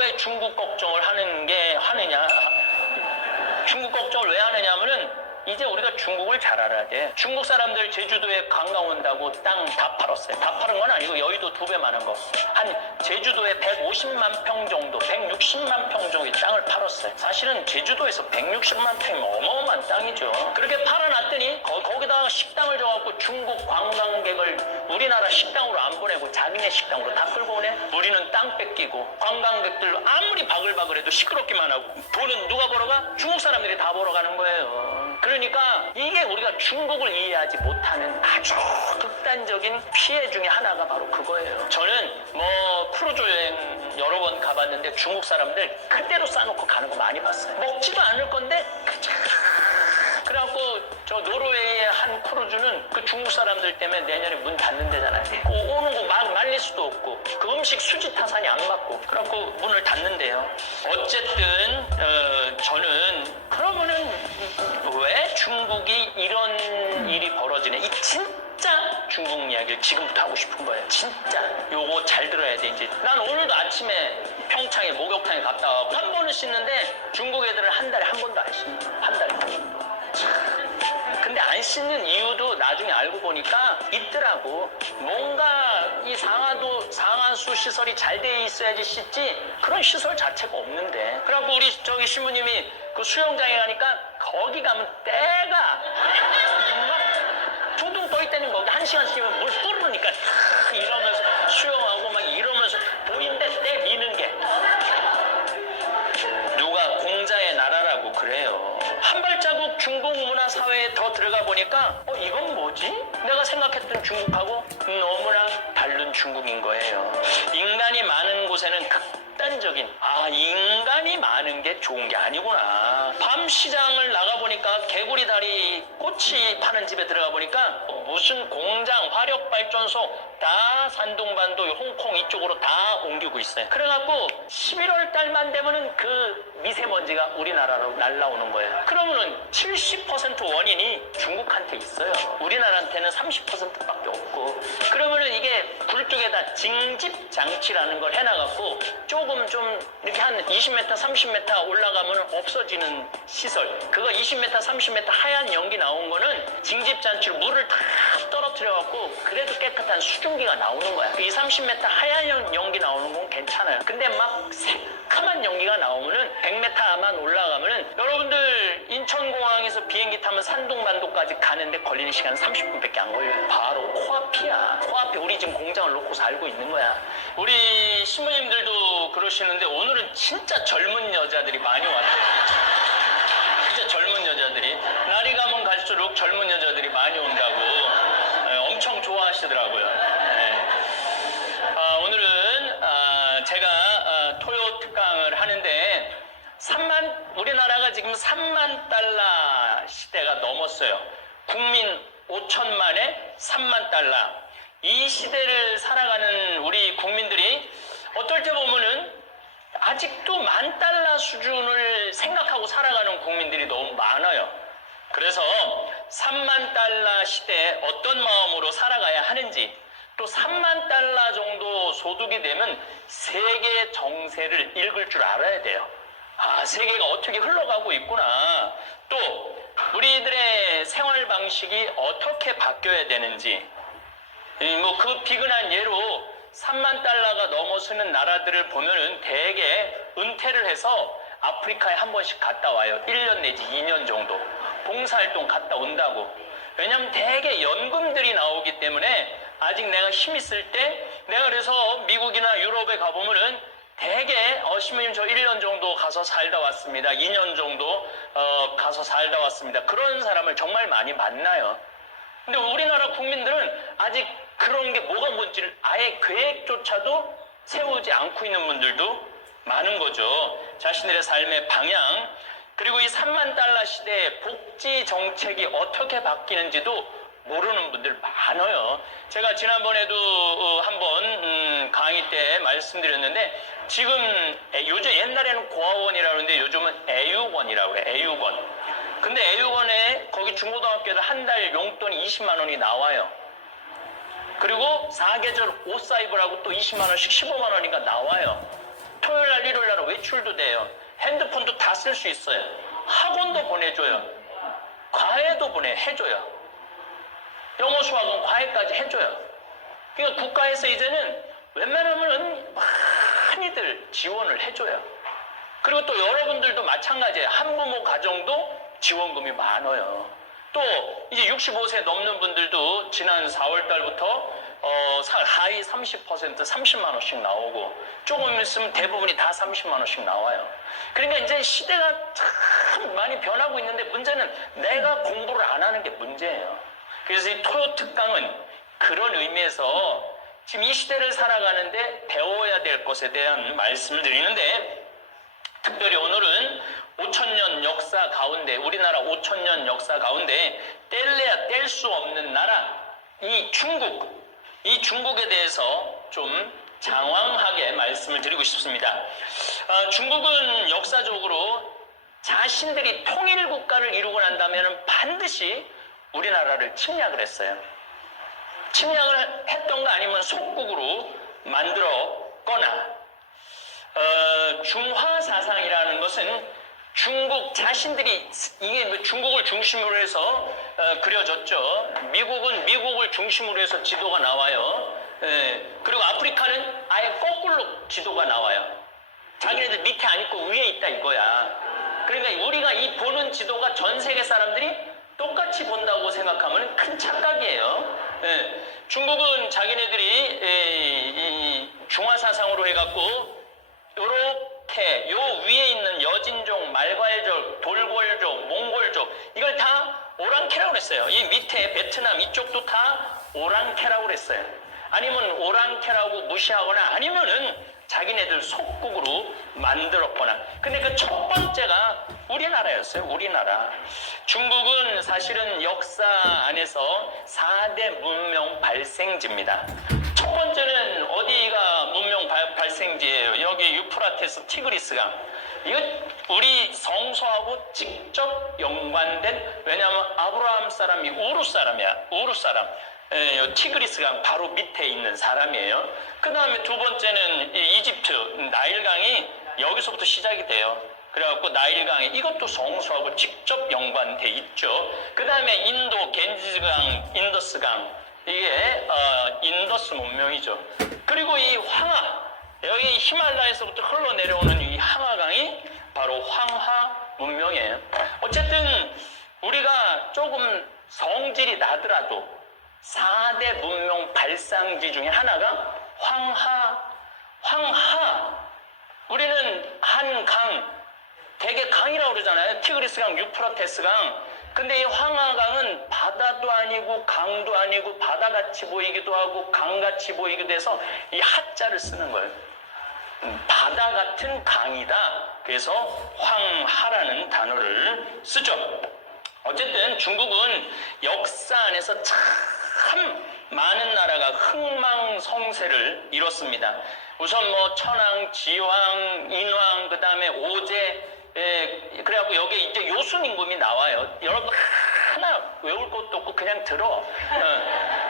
왜 중국 걱정을 하느냐? 중국 걱정을 왜 하느냐면은 이제 우리가 중국을 잘 알아야 돼. 중국 사람들 제주도에 관광 온다고 땅 다 팔았어요. 다 팔은 건 아니고 여의도 2배 많은 거. 한 제주도에 150만 평 정도, 160만 평 정도의 땅을 팔았어요. 사실은 제주도에서 160만 평이면 어마어마한 땅이죠. 그렇게 팔아놨더니 거기다가 식당을 줘갖고 중국 관광객을 우리나라 식당으로 안 보내고 자기네 식당으로 다 끌고 오네. 우리는 땅 뺏기고 관광객들 아무리 바글바글해도 시끄럽기만 하고 돈은 누가 벌어가? 중국 사람들이 다 벌어가는 거예요. 그러니까 이게 우리가 중국을 이해하지 못하는 아주 극단적인 피해 중에 하나가 바로 그거예요. 저는 크루즈 여행 여러 번 가봤는데 중국 사람들 그대로 싸놓고 가는 거 많이 봤어요. 먹지도 않을 건데 그래갖고 저 노르웨이의 한 크루즈는 그 중국 사람들 때문에 내년에 문 닫는 데잖아요. 오는 거 막 말릴 수도 없고 그 음식 수지 타산이 안 맞고 그래갖고 문을 닫는데요. 어쨌든 저는 그러면은 왜 중국이 이런 일이 벌어지네. 이 진짜 중국 이야기를 지금부터 하고 싶은 거예요. 진짜 요거 잘 들어야 돼. 이제 난 오늘도 아침에 평창에 목욕탕에 갔다 와서 한 번은 씻는데 중국 애들은 한 달에 한 번도 안 씻는 거야. 한 달에 한 번도. 근데 안 씻는 이유도 나중에 알고 보니까 있더라고. 뭔가 이 상하수 시설이 잘 돼 있어야지 씻지 그런 시설 자체가 없는데. 그래갖고 우리 저기 신부님이 그 수영장에 가니까 거기 가면 때가 막 둥둥 떠 있다는 거기 1시간씩이면 물 뿌르니까 이러면서 수영하고 막 이러면서 보이는데 때 미는 게 누가 공자의 나라라고 그래요. 한 발자국 중국 문화 사회에 더 들어가 보니까 이건 뭐지? 내가 생각했던 중국하고 너무나 다른 중국인 거예요. 인간이 많은 곳에는 극단적인 인간이 많은 게 좋은 게 아니구나. 밤 시장을 나가보니까 개구리 다리 꼬치 파는 집에 들어가 보니까 무슨 공장, 화력발전소 다 산둥반도, 홍콩 이쪽으로 다 옮기고 있어요. 그래갖고 11월 달만 되면은 그 미세먼지가 우리나라로 날라오는 거예요. 그러면은 70% 원인이 중국한테 있어요. 우리나라한테는 30%밖에 없고. 그러면은 이게 굴뚝에다 징집 장치라는 걸 해놔갖고 조금 좀 이렇게 한 20m, 30m 올라가면 없어지는 시설. 그거 20m, 30m 하얀 연기 나온 거는 징집 장치로 물을 다 떨어뜨려갖고 그래도 깨끗한 수증기가 나오는 거야. 이 30m 하얀 연기 나오는 건 괜찮아요. 근데 막 새카만 연기가 나오면은 100m만 올라가면은 여러분들 인천공항에서 비행기 타면 산둥반도까지 가는데 걸리는 시간 30분밖에 안 걸려요. 바로 코앞이야. 코앞에 우리 지금 공장을 놓고 살고 있는 거야. 우리 신부님들도 그러시는데 오늘은 진짜 젊은 여자들이 많이 왔어요. 진짜 젊은 여자들이. 날이 가면 갈수록 젊은 여자들이 많이 온다고 엄청 좋아하시더라고요. 오늘은 제가 토요 특강을 하는데 우리나라가 지금 3만 달러 시대가 넘었어요. 국민 5천만에 3만 달러. 이 시대를 살아가는 우리 국민들이 어떨 때 보면은 아직도 10,000달러 수준을 생각하고 살아가는 국민들이 너무 많아요. 그래서 3만 달러 시대에 어떤 마음으로 살아가야 하는지, 또 3만 달러 정도 소득이 되면 세계 정세를 읽을 줄 알아야 돼요. 세계가 어떻게 흘러가고 있구나. 또 우리들의 생활 방식이 어떻게 바뀌어야 되는지. 그 비근한 예로 3만 달러가 넘어서는 나라들을 보면은 대개 은퇴를 해서 아프리카에 한 번씩 갔다 와요. 1년 내지 2년 정도. 봉사활동 갔다 온다고. 왜냐면 대개 연금들이 나오기 때문에 아직 내가 힘 있을 때 내가 그래서 미국이나 유럽에 가보면은 대개 신부님 저 1년 정도 가서 살다 왔습니다. 2년 정도 가서 살다 왔습니다. 그런 사람을 정말 많이 만나요. 근데 우리나라 국민들은 아직 그런 게 뭐가 뭔지를 아예 계획조차도 세우지 않고 있는 분들도 많은 거죠. 자신들의 삶의 방향, 그리고 이 3만 달러 시대의 복지 정책이 어떻게 바뀌는지도 모르는 분들 많아요. 제가 지난번에도 한번 강의 때 말씀드렸는데 지금 요즘 옛날에는 고아원이라고 하는데 요즘은 애육원이라고 그래요. 애육원. 근데 애육원에 거기 중고등학교에서 한 달 용돈이 20만 원이 나와요. 그리고 4계절 옷 사입으라고 또 20만 원씩 15만 원인가 나와요. 토요일 날 일요일 날 제출도 돼요. 핸드폰도 다 쓸 수 있어요. 학원도 보내줘요. 과외도 해줘요. 영어 수학은 과외까지 해줘요. 그러니까 국가에서 이제는 웬만하면 많이들 지원을 해줘요. 그리고 또 여러분들도 마찬가지예요. 한부모 가정도 지원금이 많아요. 또 이제 65세 넘는 분들도 지난 4월 달부터 하위 30% 30만 원씩 나오고 조금 있으면 대부분이 다 30만 원씩 나와요. 그러니까 이제 시대가 참 많이 변하고 있는데 문제는 내가 공부를 안 하는 게 문제예요. 그래서 이 토요 특강은 그런 의미에서 지금 이 시대를 살아가는데 배워야 될 것에 대한 말씀을 드리는데, 특별히 오늘은 5,000년 역사 가운데, 우리나라 5,000년 역사 가운데 뗄래야 뗄 수 없는 나라, 이 중국에 대해서 좀 장황하게 말씀을 드리고 싶습니다. 중국은 역사적으로 자신들이 통일국가를 이루고 난 다음에는 반드시 우리나라를 침략을 했어요. 침략을 했던가 아니면 속국으로 만들었거나, 중화사상이라는 것은 중국 자신들이, 이게 중국을 중심으로 해서 그려졌죠. 미국은 미국을 중심으로 해서 지도가 나와요. 그리고 아프리카는 아예 거꾸로 지도가 나와요. 자기네들 밑에 안 있고 위에 있다 이거야. 그러니까 우리가 이 보는 지도가 전 세계 사람들이 똑같이 본다고 생각하면 큰 착각이에요. 중국은 자기네들이 이 중화사상으로 해갖고 요렇게 요 위에 있는 여진족, 말괄족, 돌궐족, 몽골족, 이걸 다 오랑캐라고 그랬어요. 이 밑에 베트남 이쪽도 다 오랑캐라고 그랬어요. 아니면 오랑캐라고 무시하거나 아니면은 자기네들 속국으로 만들었거나. 근데 그 첫 번째가 우리나라였어요. 우리나라. 중국은 사실은 역사 안에서 4대 문명 발생지입니다. 첫 번째는 어디가 문명 발생지예요? 여기 유프라테스 티그리스강. 이거 우리 성서하고 직접 연관된, 왜냐하면 아브라함 사람이 우르 사람이야. 우르 사람. 티그리스강 바로 밑에 있는 사람이에요. 그 다음에 두 번째는 이집트 나일강이 여기서부터 시작이 돼요. 그래갖고 나일강에 이것도 성서하고 직접 연관돼 있죠. 그 다음에 인도 겐지스강, 인더스강, 이게 인더스 문명이죠. 그리고 이 황하, 여기 히말라야에서부터 흘러내려오는 이 항하강이 바로 황하 문명이에요. 어쨌든 우리가 조금 성질이 나더라도 4대 문명 발상지 중에 하나가 황하. 우리는 한 강, 대개 강이라고 그러잖아요. 티그리스강, 유프라테스강. 근데 이 황하강은 바다도 아니고 강도 아니고 바다같이 보이기도 하고 강같이 보이기도 해서 이 하자를 쓰는 거예요. 바다 같은 강이다. 그래서 황하라는 단어를 쓰죠. 어쨌든 중국은 역사 안에서 참 많은 나라가 흥망성쇠를 이뤘습니다. 우선 뭐 천황, 지황, 인왕, 그 다음에 오제, 그래갖고 여기 이제 요순임금이 나와요. 여러분 하나 외울 것도 없고 그냥 들어.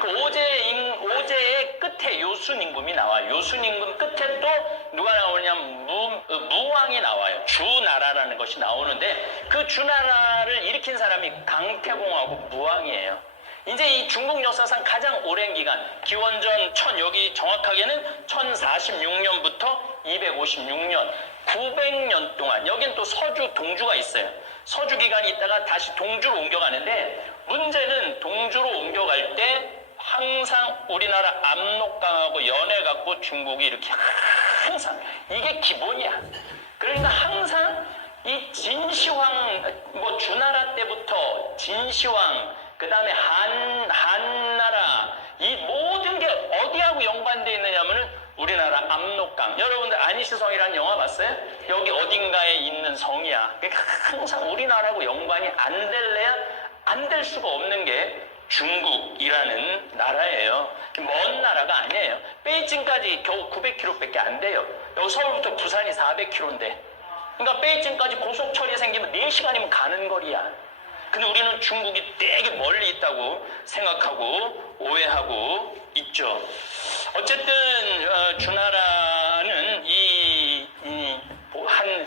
그 오제의 끝에 요순임금이 나와요. 요순임금 끝에 또 누가 나오냐면 무왕이 나와요. 주나라라는 것이 나오는데 그 주나라를 일으킨 사람이 강태공하고 무왕이에요. 이제 이 중국 역사상 가장 오랜 기간, 기원전 여기 정확하게는 1046년부터 256년, 900년 동안, 여긴 또 서주, 동주가 있어요. 서주 기간이 있다가 다시 동주로 옮겨가는데, 문제는 동주로 옮겨갈 때 항상 우리나라 압록강하고 연해갖고 중국이 이렇게 항상, 이게 기본이야. 그러니까 항상 이 진시황, 뭐 주나라 때부터 진시황, 그 다음에 한나라, 이 모든 게 어디하고 연관되어 있느냐면은 우리나라 압록강. 여러분들 안희시성이라는 영화 봤어요? 여기 어딘가에 있는 성이야. 그러니까 항상 우리나라하고 연관이 안 될래야 안 될 수가 없는 게 중국이라는 나라예요. 먼 나라가 아니에요. 베이징까지 겨우 900km밖에 안 돼요. 여기 서울부터 부산이 400km인데. 그러니까 베이징까지 고속철이 생기면 4시간이면 가는 거리야. 근데 우리는 중국이 되게 멀리 있다고 생각하고 오해하고 있죠. 어쨌든 주나라는 한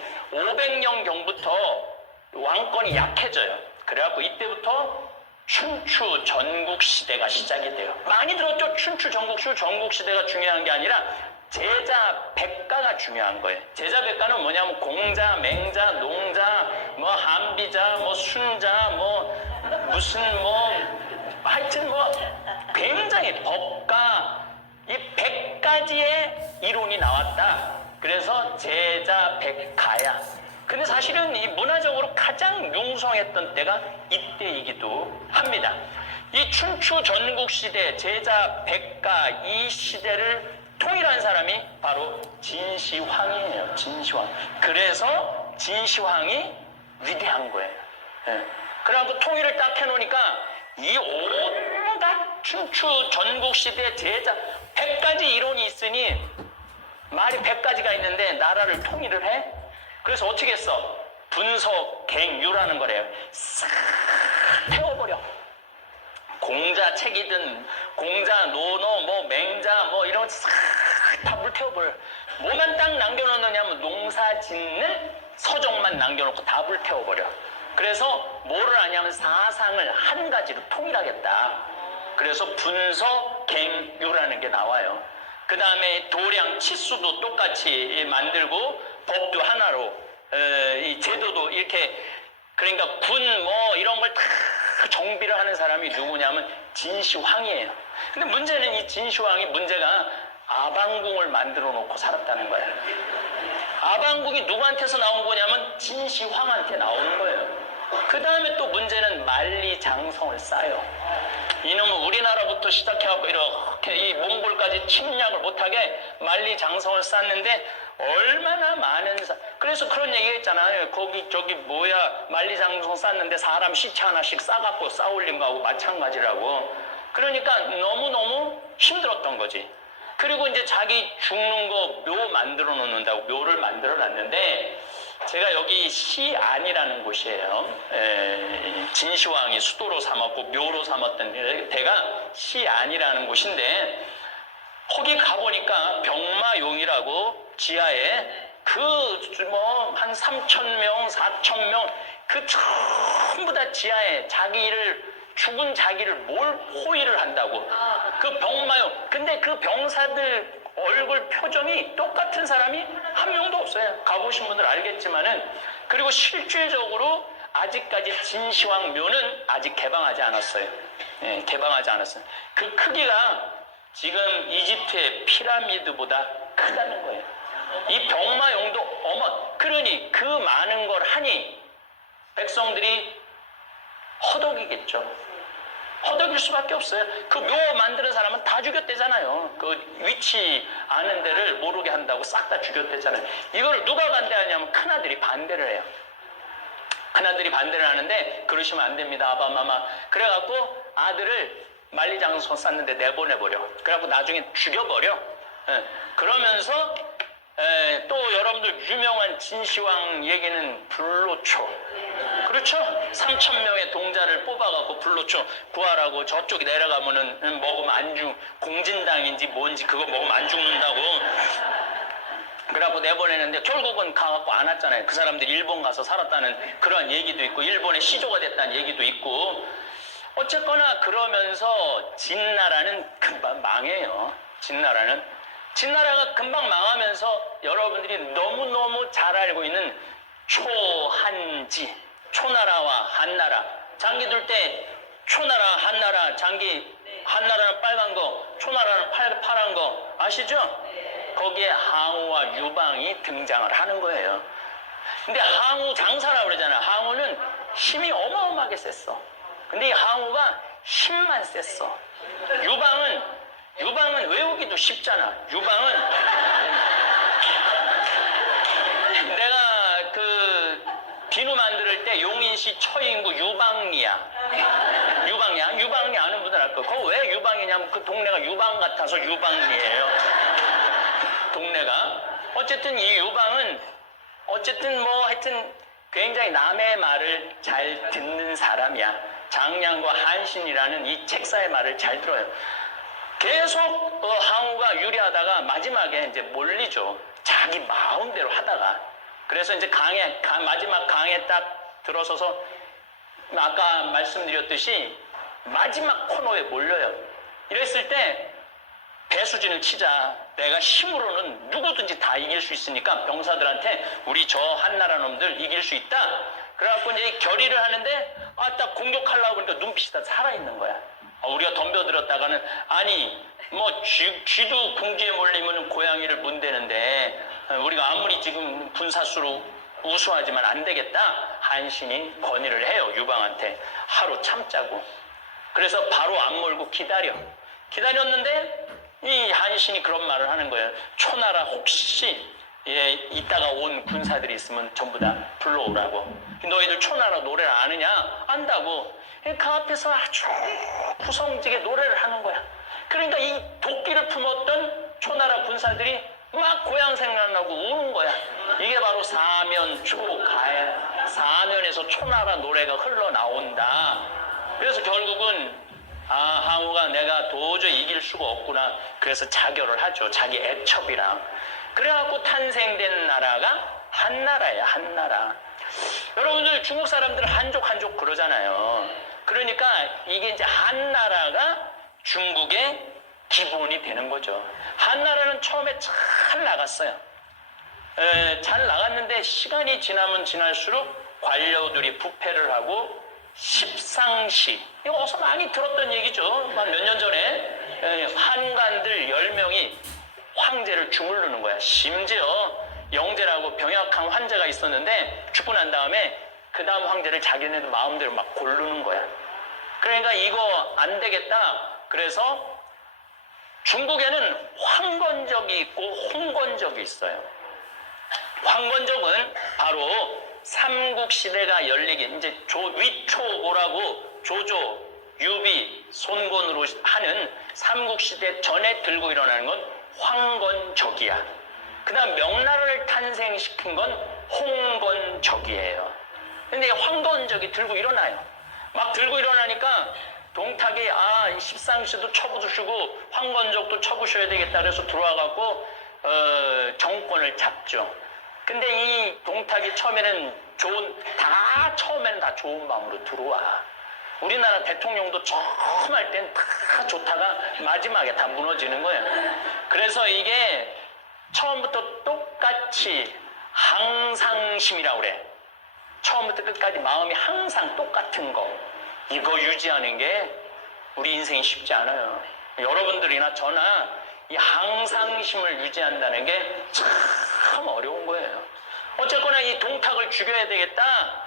정권이 약해져요. 그래갖고 이때부터 춘추 전국시대가 시작이 돼요. 많이 들었죠? 춘추 전국시대가 중요한 게 아니라 제자 백가가 중요한 거예요. 제자 백가는 뭐냐면 공자, 맹자, 농자, 뭐 한비자, 뭐 순자, 뭐 무슨 뭐 하여튼 뭐 굉장히 법가 이 100가지의 이론이 나왔다. 그래서 제자 백가야. 근데 사실은 이 문화적으로 가장 융성했던 때가 이때이기도 합니다. 이 춘추 전국시대 제자 백가 이 시대를 통일한 사람이 바로 진시황이에요. 진시황. 그래서 진시황이 위대한 거예요. 예. 그래갖고 통일을 딱 해놓으니까 이 온갖 춘추 전국시대 제자 100가지 이론이 있으니 말이 100가지가 있는데 나라를 통일을 해? 그래서 어떻게 했어? 분석갱유라는 거래요. 싹 태워버려. 공자 책이든 공자 노노 뭐 맹자 뭐 이런 거 싹 다 불태워버려. 뭐만 딱 남겨놓느냐면 농사 짓는 서적만 남겨놓고 다 불태워버려. 그래서 뭐를 하냐면 사상을 한 가지로 통일하겠다. 그래서 분석갱유라는 게 나와요. 그 다음에 도량 치수도 똑같이 만들고 법도 하나로 이 제도도 이렇게 그러니까 군 뭐 이런 걸 다 정비를 하는 사람이 누구냐면 진시황이에요. 근데 문제는 이 진시황이 문제가 아방궁을 만들어 놓고 살았다는 거예요. 아방궁이 누구한테서 나온 거냐면 진시황한테 나오는 거예요. 그 다음에 또 문제는 만리장성을 쌓아요. 이놈은 우리나라부터 시작해갖고 이렇게 이 몽골까지 침략을 못하게 만리장성을 쌓는데 얼마나 많은 그래서 그런 얘기 했잖아요. 거기 저기 뭐야 만리장성 쌓는데 사람 시체 하나씩 싸갖고 쌓아올린 거하고 마찬가지라고. 그러니까 너무너무 힘들었던 거지. 그리고 이제 자기 죽는 거 묘 만들어 놓는다고 묘를 만들어 놨는데 제가 여기 시안이라는 곳이에요. 진시황이 수도로 삼았고 묘로 삼았던 데가 시안이라는 곳인데 거기 가보니까 병마용이라고 지하에 그 뭐 한 3,000명, 4,000명 그 전부 다 지하에 죽은 자기를 뭘 호의를 한다고. 그 병마용. 근데 그 병사들 얼굴 표정이 똑같은 사람이 한 명도 없어요. 가보신 분들 알겠지만은. 그리고 실질적으로 아직까지 진시황 묘는 아직 개방하지 않았어요. 예, 개방하지 않았어요. 그 크기가 지금 이집트의 피라미드보다 크다는 거예요. 이 병마용도 그러니 그 많은 걸 하니 백성들이 허덕이겠죠. 허덕일 수밖에 없어요. 그 묘 만드는 사람은 다 죽였대잖아요. 그 위치 아는 데를 모르게 한다고 싹 다 죽였대잖아요. 이걸 누가 반대하냐면 큰아들이 반대를 해요. 큰아들이 반대를 하는데 그러시면 안 됩니다. 아바마마. 그래갖고 아들을 만리장성 쌓는데 내보내버려. 그래갖고 나중에 죽여버려. 그러면서 또 여러분들 유명한 진시황 얘기는 불로초. 그렇죠? 3,000명의 동자를 뽑아갖고 불로초 구하라고 저쪽에 내려가면은 먹으면 안 공진당인지 뭔지 그거 먹으면 안 죽는다고. 그래갖고 내보내는데 결국은 가갖고 안 왔잖아요. 그 사람들이 일본 가서 살았다는 그런 얘기도 있고 일본의 시조가 됐다는 얘기도 있고 어쨌거나 그러면서 진나라는 금방 망해요. 진나라가 금방 망하면서 여러분들이 너무너무 잘 알고 있는 초한지, 초나라와 한나라. 장기 둘 때 초나라, 한나라, 장기, 한나라는 빨간 거, 초나라는 파란 거 아시죠? 거기에 항우와 유방이 등장을 하는 거예요. 근데 항우 장사라고 그러잖아. 항우는 힘이 어마어마하게 셌어. 근데 이 항우가 힘만 셌어. 유방은 외우기도 쉽잖아. 유방은 내가 그 비누 만들 때 용인시 처인구 유방리야. 유방리 아는 분들 알 거예요. 그거 왜 유방이냐면 그 동네가 유방 같아서 유방리예요. 동네가. 어쨌든 이 유방은 어쨌든 뭐 하여튼 굉장히 남의 말을 잘 듣는 사람이야. 장량과 한신이라는 이 책사의 말을 잘 들어요. 계속 항우가 유리하다가 마지막에 이제 몰리죠. 자기 마음대로 하다가. 그래서 이제 마지막 강에 딱 들어서서 아까 말씀드렸듯이 마지막 코너에 몰려요. 이랬을 때 배수진을 치자. 내가 힘으로는 누구든지 다 이길 수 있으니까 병사들한테 우리 저 한나라 놈들 이길 수 있다. 그래갖고 이제 결의를 하는데 딱 공격하려고 보니까 눈빛이 다 살아있는 거야. 우리가 덤벼들었다가는 아니 뭐 쥐도 궁지에 몰리면 고양이를 문대는데 우리가 아무리 지금 군사수로 우수하지만 안 되겠다. 한신이 건의를 해요. 유방한테 하루 참자고. 그래서 바로 안 몰고 기다렸는데 이 한신이 그런 말을 하는 거예요. 초나라 혹시 이따가 온 군사들이 있으면 전부 다 불러오라고. 너희들 초나라 노래를 아느냐? 안다고. 그 앞에서 아주 구성지게 노래를 하는 거야. 그러니까 이 도끼를 품었던 초나라 군사들이 막 고향 생각나고 우는 거야. 이게 바로 사면초가야. 사면에서 초나라 노래가 흘러나온다. 그래서 결국은 항우가 내가 도저히 이길 수가 없구나. 그래서 자결을 하죠. 자기 애첩이랑. 그래갖고 탄생된 나라가 한나라예요. 한나라. 여러분들 중국 사람들 한족 그러잖아요. 그러니까 이게 이제 한나라가 중국의 기본이 되는 거죠. 한나라는 처음에 잘 나갔어요. 잘 나갔는데 시간이 지나면 지날수록 관료들이 부패를 하고 십상시, 이거 어서 많이 들었던 얘기죠. 한 몇 년 전에 환관들 10명이 황제를 주물르는 거야. 심지어 영제라고 병약한 환자가 있었는데 죽고 난 다음에 그 다음 황제를 자기네들 마음대로 막 고르는 거야. 그러니까 이거 안 되겠다. 그래서 중국에는 황건적이 있고 홍건적이 있어요. 황건적은 바로 삼국시대가 열리기, 이제 위초고라고 조조, 유비, 손곤으로 하는 삼국시대 전에 들고 일어나는 건 황건적이야. 그 다음 명나라를 탄생시킨 건 홍건적이에요. 근데 황건적이 들고 일어나요. 막 들고 일어나니까 동탁이 십상시도 쳐부수시고 황건적도 쳐부셔야 되겠다 그래서 들어와갖고 정권을 잡죠. 근데 이 동탁이 처음에는 처음에는 다 좋은 마음으로 들어와. 우리나라 대통령도 처음 할 땐 다 좋다가 마지막에 다 무너지는 거예요. 그래서 이게 처음부터 똑같이 항상심이라고 그래. 처음부터 끝까지 마음이 항상 똑같은 거. 이거 유지하는 게 우리 인생이 쉽지 않아요. 여러분들이나 저나 이 항상심을 유지한다는 게 참 어려운 거예요. 어쨌거나 이 동탁을 죽여야 되겠다.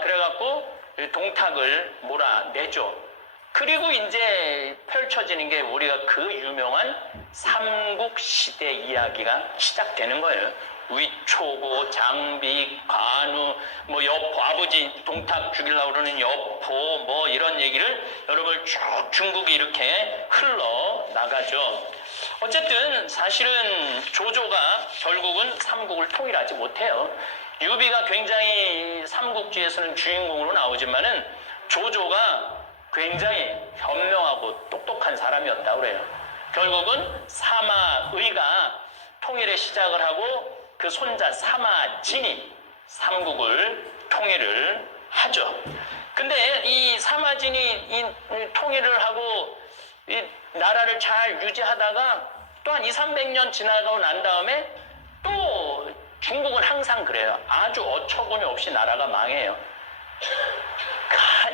그래갖고 동탁을 몰아내죠. 그리고 이제 펼쳐지는 게 우리가 그 유명한 삼국시대 이야기가 시작되는 거예요. 위초고, 장비, 관우, 여포, 아버지 동탁 죽이려고 그러는 여포, 이런 얘기를 여러분 쭉 중국이 이렇게 흘러나가죠. 어쨌든 사실은 조조가 결국은 삼국을 통일하지 못해요. 유비가 굉장히 삼국지에서는 주인공으로 나오지만은 조조가 굉장히 현명하고 똑똑한 사람이었다고 그래요. 결국은 사마의가 통일의 시작을 하고 그 손자 사마진이 삼국을 통일을 하죠. 근데 이 사마진이 이 통일을 하고 이 나라를 잘 유지하다가 또 한 200~300년 지나가고 난 다음에 또 중국은 항상 그래요. 아주 어처구니 없이 나라가 망해요.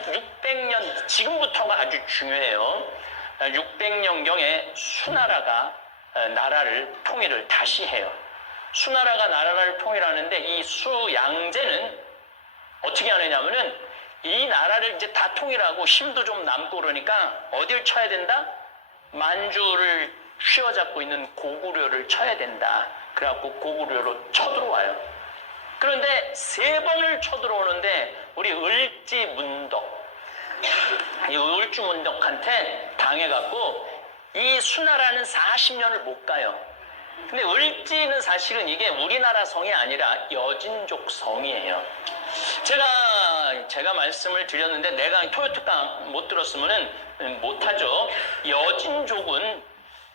600년, 지금부터가 아주 중요해요. 600년경에 수나라가 나라를 통일을 다시 해요. 수나라가 나라를 통일하는데 이 수양제는 어떻게 하느냐면은 이 나라를 이제 다 통일하고 힘도 좀 남고 그러니까 어딜 쳐야 된다? 만주를 휘어잡고 있는 고구려를 쳐야 된다. 그래갖고 고구려로 쳐들어와요. 그런데 3번을 쳐들어오는데 우리 을지문덕, 이 을주문덕한테 당해갖고 이 수나라는 40년을 못 가요. 근데 을지는 사실은 이게 우리나라 성이 아니라 여진족 성이에요. 제가 말씀을 드렸는데 내가 토요특강 못 들었으면은 못하죠. 여진족은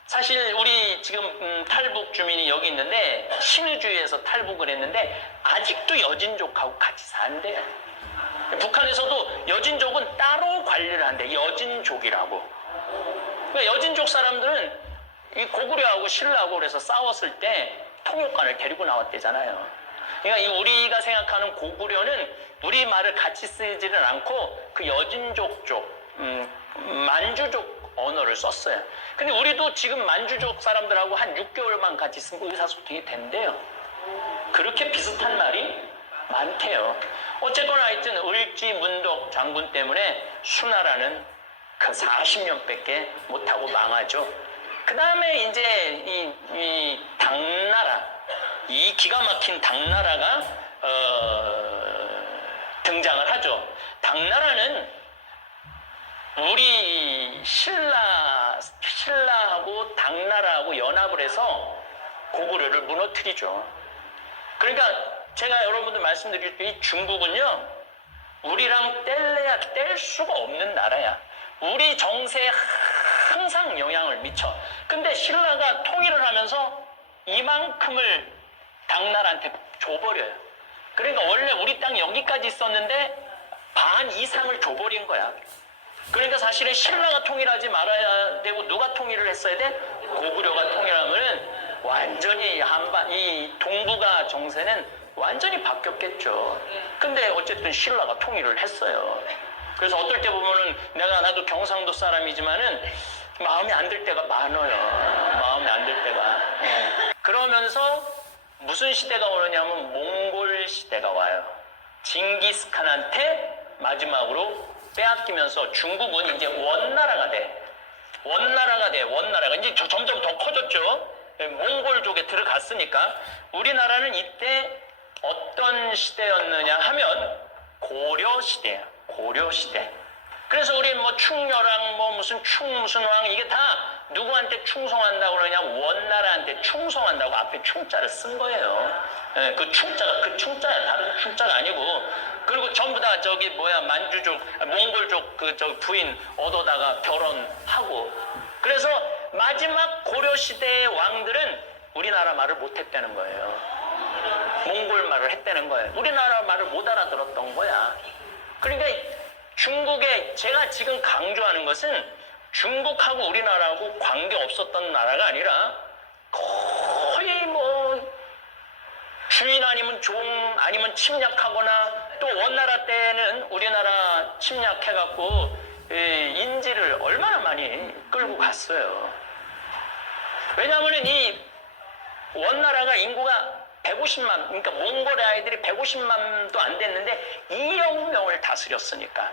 사실 우리 지금 탈북 주민이 여기 있는데 신의주에서 탈북을 했는데 아직도 여진족하고 같이 산대요. 북한에서도 여진족은 따로 관리를 한대. 여진족이라고. 그러니까 여진족 사람들은 이 고구려하고 신라하고 그래서 싸웠을 때 통역관을 데리고 나왔대잖아요. 그러니까 이 우리가 생각하는 고구려는 우리 말을 같이 쓰지는 않고 그 여진족 쪽, 만주족 언어를 썼어요. 근데 우리도 지금 만주족 사람들하고 한 6개월만 같이 있으면 의사소통이 된대요. 그렇게 비슷한 말이 많대요. 어쨌거나 하여튼 을지 문덕 장군 때문에 수나라는 그 40년밖에 못하고 망하죠. 그 다음에 이제 이 당나라, 이 기가 막힌 당나라가 등장을 하죠. 당나라는 우리 신라하고 당나라하고 연합을 해서 고구려를 무너뜨리죠. 그러니까 제가 여러분들 말씀드릴 때 이 중국은요, 우리랑 뗄래야 뗄 수가 없는 나라야. 우리 정세에 항상 영향을 미쳐. 근데 신라가 통일을 하면서 이만큼을 당나라한테 줘버려요. 그러니까 원래 우리 땅이 여기까지 있었는데 반 이상을 줘버린 거야. 그러니까 사실은 신라가 통일하지 말아야 되고 누가 통일을 했어야 돼? 고구려가 통일하면은 완전히 이 동북아 정세는 완전히 바뀌었겠죠. 근데 어쨌든 신라가 통일을 했어요. 그래서 어떨 때 보면은 나도 경상도 사람이지만은 마음에 안 들 때가 많아요. 마음에 안 들 때가. 그러면서 무슨 시대가 오느냐면 몽골 시대가 와요. 징기스칸한테 마지막으로 빼앗기면서 중국은 이제 원나라가 돼. 원나라가 이제 점점 더 커졌죠. 몽골족에 들어갔으니까. 우리나라는 이때 어떤 시대였느냐 하면 고려시대야. 고려시대. 그래서 우리 뭐 충렬왕, 뭐 무슨 무슨 왕, 이게 다 누구한테 충성한다고 그러냐? 원나라한테 충성한다고 앞에 충자를 쓴 거예요. 그 충자가 그 충자야. 다른 충자가 아니고. 그리고 전부 다 만주족, 몽골족 부인 얻어다가 결혼하고. 그래서 마지막 고려시대의 왕들은 우리나라 말을 못했다는 거예요. 몽골 말을 했다는 거예요. 우리나라 말을 못 알아들었던 거야. 그러니까 중국에 제가 지금 강조하는 것은 중국하고 우리나라하고 관계 없었던 나라가 아니라 거의 뭐 주인 아니면 종 아니면 침략하거나 또 원나라 때는 우리나라 침략해갖고 인지를 얼마나 많이 끌고 갔어요. 왜냐하면 이 원나라가 인구가 150만, 그러니까 몽골의 아이들이 150만도 안 됐는데 2억 명을 다스렸으니까.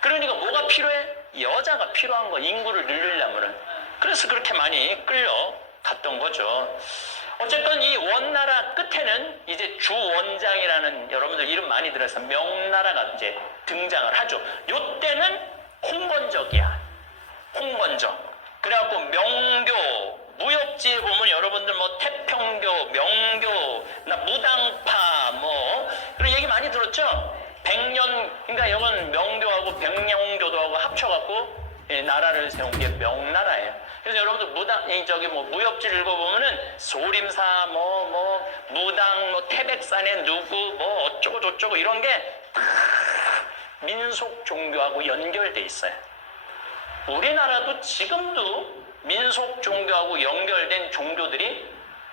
그러니까 뭐가 필요해? 여자가 필요한 거, 인구를 늘리려면은. 그래서 그렇게 많이 끌려갔던 거죠. 어쨌건 이 원나라 끝에는 이제 주원장이라는 여러분들 이름 많이 들어서 명나라가 이제 등장을 하죠. 요때는 홍건적이야. 홍건적. 그래갖고 명교, 무협지에 보면 여러분들 뭐 태평교, 명교, 무당파 그런 얘기 많이 들었죠? 그러니까 이건 명교하고 백령교도 하고 합쳐갖고 나라를 세운 게 명나라예요. 그래서 여러분들 무협지를 읽어보면은 소림사, 무당, 태백산의 누구, 어쩌고 저쩌고 이런 게 다 민속 종교하고 연결돼 있어요. 우리나라도 지금도 민속 종교하고 연결된 종교들이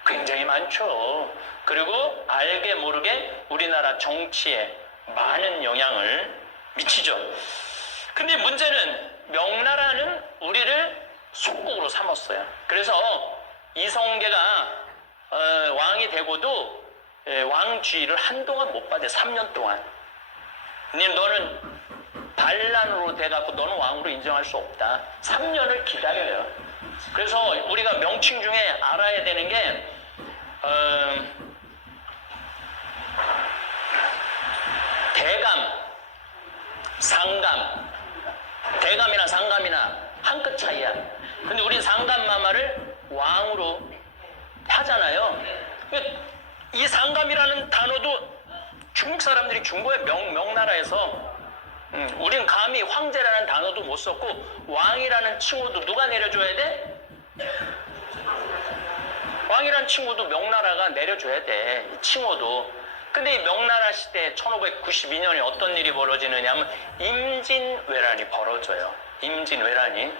굉장히 많죠. 그리고 알게 모르게 우리나라 정치에 많은 영향을 미치죠. 근데 문제는 명나라는 우리를 속국으로 삼았어요. 그래서 이성계가 왕이 되고도 왕쥐를 한동안 못 받아. 3년 동안. 너는 반란으로 돼갖고 너는 왕으로 인정할 수 없다. 3년을 기다려요. 그래서 우리가 명칭 중에 알아야 되는 게 대감, 상감. 대감이나 상감이나 한 끗 차이야. 근데 우리 상감마마를 왕으로 하잖아요. 이 상감이라는 단어도 중국 사람들이 준 거예요. 명나라에서. 우린 감히 황제라는 단어도 못 썼고 왕이라는 칭호도 누가 내려줘야 돼? 왕이란 칭호도 명나라가 내려줘야 돼. 이 칭호도. 근데 이 명나라 시대 1592년에 어떤 일이 벌어지느냐 하면 임진왜란이 벌어져요. 임진왜란이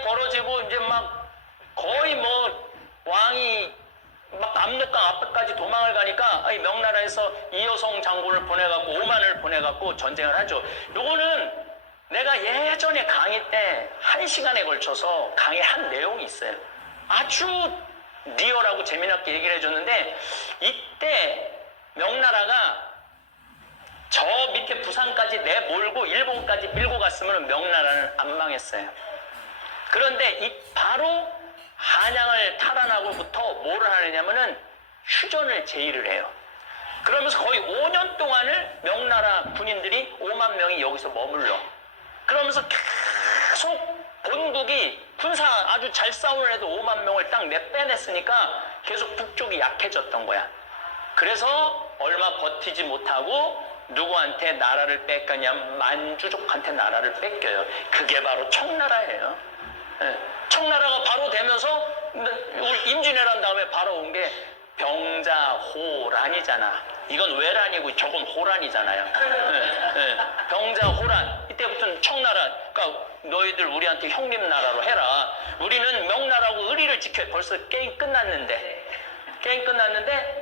벌어지고 이제 막 거의 뭐 왕이 막 압록강 앞까지 도망을 가니까 이 명나라에서 이여성 장군을 보내갖고 오만을 보내갖고 전쟁을 하죠. 요거는 내가 예전에 강의 때 1시간에 걸쳐서 강의한 내용이 있어요. 아주 리얼하고 재미나게 얘기를 해줬는데 이때 명나라가 저 밑에 부산까지 내몰고 일본까지 밀고 갔으면 명나라는 안 망했어요. 그런데 바로 한양을 탈환하고부터 뭐를 하느냐면은 휴전을 제의를 해요. 그러면서 거의 5년 동안을 명나라 군인들이 5만 명이 여기서 머물러. 그러면서 계속 본국이 군사 아주 잘 싸우는 애도 5만 명을 딱 빼냈으니까 계속 북쪽이 약해졌던 거야. 그래서 얼마 버티지 못하고 누구한테 나라를 뺏겼냐? 만주족한테 나라를 뺏겨요. 그게 바로 청나라예요. 청나라가 바로 되면서 임진왜란 다음에 바로 온 게 병자호란이잖아. 이건 왜란이고 저건 호란이잖아요. 병자호란. 이때부터는 청나라. 그러니까 너희들 우리한테 형님 나라로 해라. 우리는 명나라하고 의리를 지켜야. 벌써 게임 끝났는데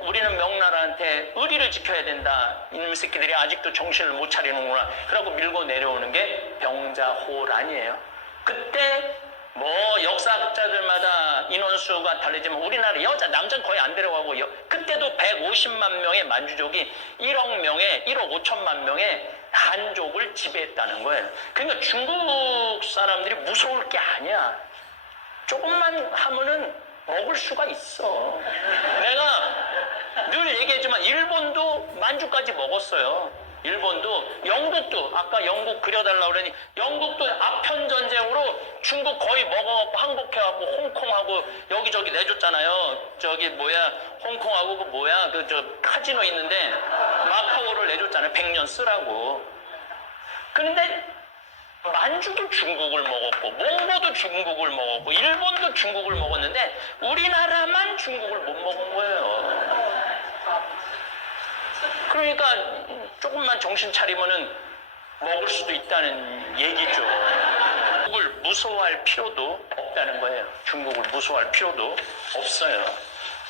우리는 명나라한테 의리를 지켜야 된다. 이놈 새끼들이 아직도 정신을 못 차리는구나. 그러고 밀고 내려오는 게 병자호란이에요. 그때 뭐 역사학자들마다 인원수가 다르지만 우리나라 여자 남자는 거의 안 데려가고 그때도 150만 명의 만주족이 1억 5천만 명의 한족을 지배했다는 거예요. 그러니까 중국 사람들이 무서울 게 아니야. 조금만 하면은 먹을 수가 있어. 내가 늘 얘기했지만 일본도 만주까지 먹었어요. 일본도, 영국도, 아까 영국 그려달라고 그러니 영국도 아편전쟁으로 중국 거의 먹어갖고 항복해갖고 홍콩하고 여기저기 내줬잖아요. 저기 뭐야, 홍콩하고 저 카지노 있는데 마카오를 내줬잖아요. 100년 쓰라고. 그런데 만주도 중국을 먹었고 몽고도 중국을 먹었고 일본도 중국을 먹었는데 우리나라만 중국을 못 먹은 거예요. 그러니까 조금만 정신 차리면은 먹을 수도 있다는 얘기죠. 중국을 무서워할 필요도 없다는 거예요. 중국을 무서워할 필요도 없어요.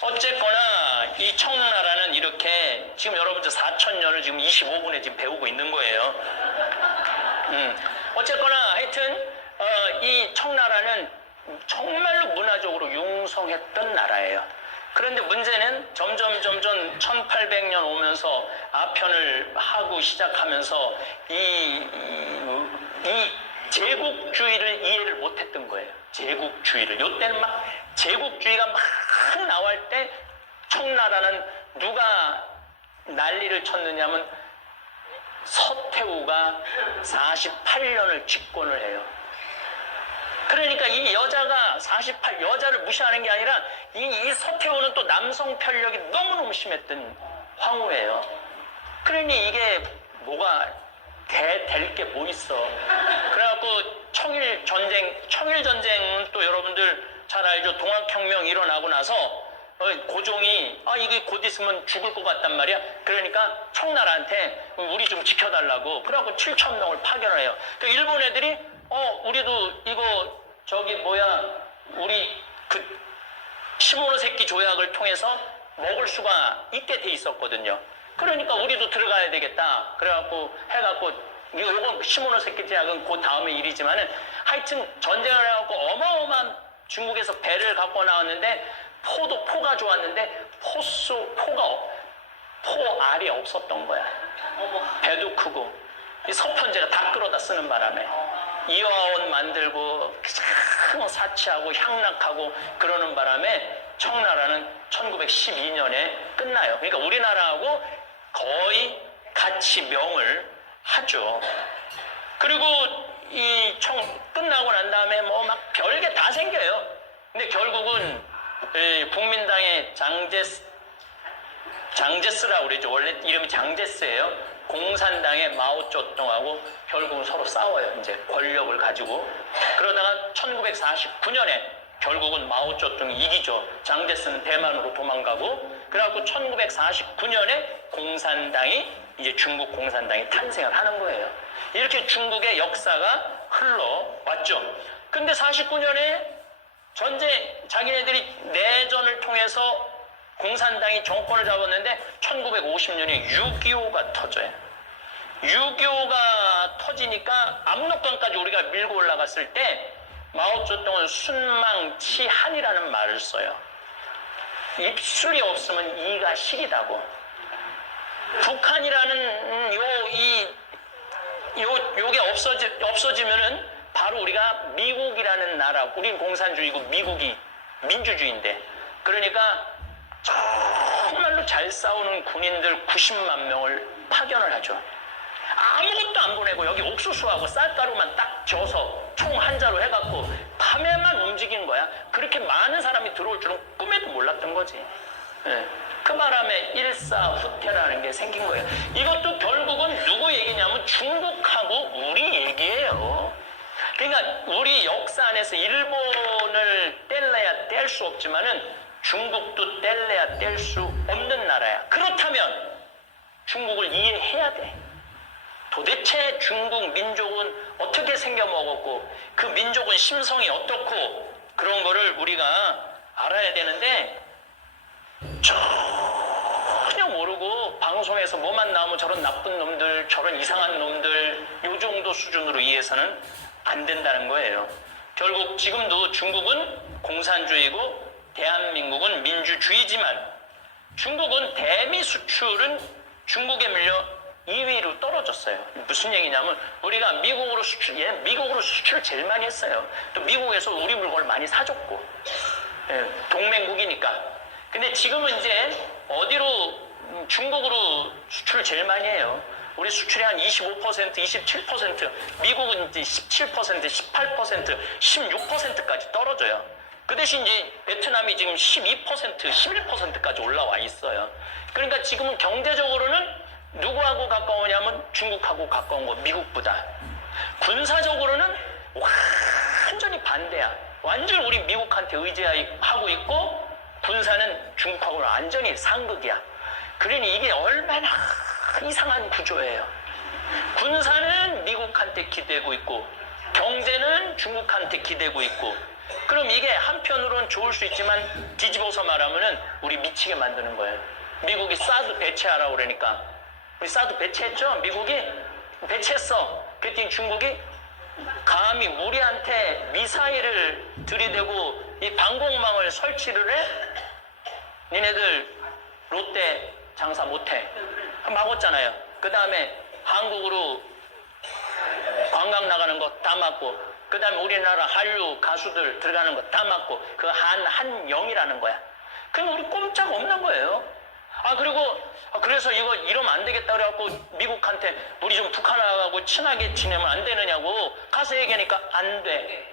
어쨌거나 이 청나라는 이렇게 지금 여러분들 4,000년을 지금 25분에 지금 배우고 있는 거예요. 어쨌거나 하여튼 이 청나라는 정말로 문화적으로 융성했던 나라예요. 그런데 문제는 점점 1800년 오면서 아편을 하고 시작하면서 이 제국주의를 이해를 못했던 거예요. 제국주의를. 요때는 막 제국주의가 막 나올 때 청나라는 누가 난리를 쳤느냐면 서태후가 48년을 집권을 해요. 그러니까 이 여자가 여자를 무시하는 게 아니라 이 서태후는 또 남성 편력이 너무너무 심했던 황후예요. 그러니 이게 뭐가 될 게 뭐 있어. 그래갖고 청일전쟁은 또 여러분들 잘 알죠. 동학혁명 일어나고 나서 고종이 이게 곧 있으면 죽을 것 같단 말이야. 그러니까 청나라한테 우리 좀 지켜달라고. 그래갖고 7,000명을 파견을 해요. 그러니까 일본 애들이 우리도 이거 우리 그 시모노세키 조약을 통해서 먹을 수가 있게 돼 있었거든요. 그러니까 우리도 들어가야 되겠다. 그래갖고 해갖고 이건 시모노세키 조약은 그 다음의 일이지만은 하여튼 전쟁을 해갖고 어마어마한 중국에서 배를 갖고 나왔는데 포가 좋았는데 포 알이 없었던 거야. 배도 크고 이 서편제가 다 끌어다 쓰는 바람에 이화원 만들고 사치하고 향락하고 그러는 바람에 청나라는 1912년에 끝나요. 그러니까 우리나라하고 거의 같이 명을 하죠. 그리고 끝나고 난 다음에 막 별게 다 생겨요. 근데 결국은 국민당의 장제스라고 그러죠. 원래 이름이 장제스예요. 공산당의 마오쩌둥하고 결국은 서로 싸워요. 이제 권력을 가지고. 그러다가 1949년에 결국은 마오쩌둥이 이기죠. 장제스는 대만으로 도망가고, 그래갖고 1949년에 공산당이, 이제 중국 공산당이 탄생을 하는 거예요. 이렇게 중국의 역사가 흘러왔죠. 근데 49년에 자기네들이 내전을 통해서 공산당이 정권을 잡았는데 1950년에 6.25가 터져요. 6.25가 터지니까 압록강까지 우리가 밀고 올라갔을 때 마오쩌둥은 순망치한이라는 말을 써요. 입술이 없으면 이가 시리다고. 북한이라는 요게 없어지면은 바로 우리가 미국이라는 나라, 우린 공산주의고 미국이 민주주의인데, 그러니까 정말로 잘 싸우는 군인들 90만 명을 파견을 하죠. 아무것도 안 보내고 여기 옥수수하고 쌀가루만 딱 져서 총 한자로 해갖고 밤에만 움직이는 거야. 그렇게 많은 사람이 들어올 줄은 꿈에도 몰랐던 거지. 그 바람에 일사후퇴라는 게 생긴 거예요. 이것도 결국은 누구 얘기냐면 중국하고 우리 얘기예요. 그러니까 우리 역사 안에서 일본을 뗄래야 뗄 수 없지만은 중국도 뗄래야 뗄 수 없는 나라야. 그렇다면 중국을 이해해야 돼. 도대체 중국 민족은 어떻게 생겨먹었고 그 민족은 심성이 어떻고 그런 거를 우리가 알아야 되는데 전혀 모르고 방송에서 뭐만 나오면 저런 나쁜 놈들, 저런 이상한 놈들, 요 정도 수준으로 이해해서는 안 된다는 거예요. 결국 지금도 중국은 공산주의고 대한민국은 민주주의지만 중국은 대미 수출은 중국에 밀려 2위로 떨어졌어요. 무슨 얘기냐면 우리가 미국으로 수출을 제일 많이 했어요. 또 미국에서 우리 물건을 많이 사줬고, 동맹국이니까. 근데 지금은 이제 어디로 중국으로 수출을 제일 많이 해요. 우리 수출이 한 25%, 27%, 미국은 이제 17%, 18%, 16%까지 떨어져요. 그 대신 이제 베트남이 지금 12%, 11%까지 올라와 있어요. 그러니까 지금은 경제적으로는 누구하고 가까우냐면 중국하고 가까운 거, 미국보다. 군사적으로는 완전히 반대야. 완전 우리 미국한테 의지하고 있고 군사는 중국하고는 완전히 상극이야. 그러니 이게 얼마나 이상한 구조예요. 군사는 미국한테 기대고 있고 경제는 중국한테 기대고 있고, 그럼 이게 한편으로는 좋을 수 있지만 뒤집어서 말하면은 우리 미치게 만드는 거예요. 미국이 사드 배치하라고 그러니까 우리 사드 배치했죠? 미국이 배치했어. 그랬더니 중국이 감히 우리한테 미사일을 들이대고 이 방공망을 설치를 해? 니네들 롯데 장사 못해. 막았잖아요. 그 다음에 한국으로 관광 나가는 거 다 막고, 그 다음에 우리나라 한류 가수들 들어가는 거 다 막고, 그 한영이라는 거야. 그럼 우리 꼼짝 없는 거예요. 그래서 이러면 안 되겠다 그래갖고 미국한테 우리 좀 북한하고 친하게 지내면 안 되느냐고 가서 얘기하니까 안 돼.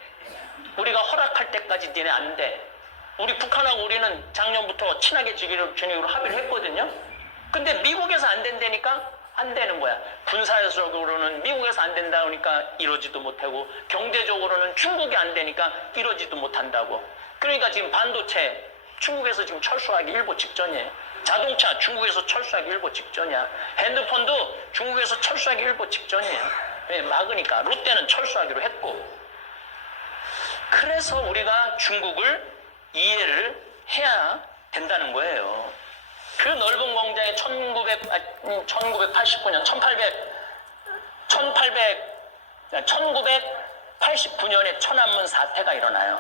우리가 허락할 때까지 니네 안 돼. 우리 북한하고 우리는 작년부터 친하게 지내기로 합의를 했거든요. 근데 미국에서 안 된다니까 안 되는 거야. 군사적으로는 미국에서 안 된다 그러니까 이러지도 못하고, 경제적으로는 중국이 안 되니까 이러지도 못한다고. 그러니까 지금 반도체 중국에서 지금 철수하기 일보 직전이에요. 자동차 중국에서 철수하기 일보 직전이야. 핸드폰도 중국에서 철수하기 일보 직전이에요. 왜? 막으니까. 롯데는 철수하기로 했고. 그래서 우리가 중국을 이해를 해야 된다는 거예요. 그 넓은 공장에 1989년, 1989년에 천안문 사태가 일어나요.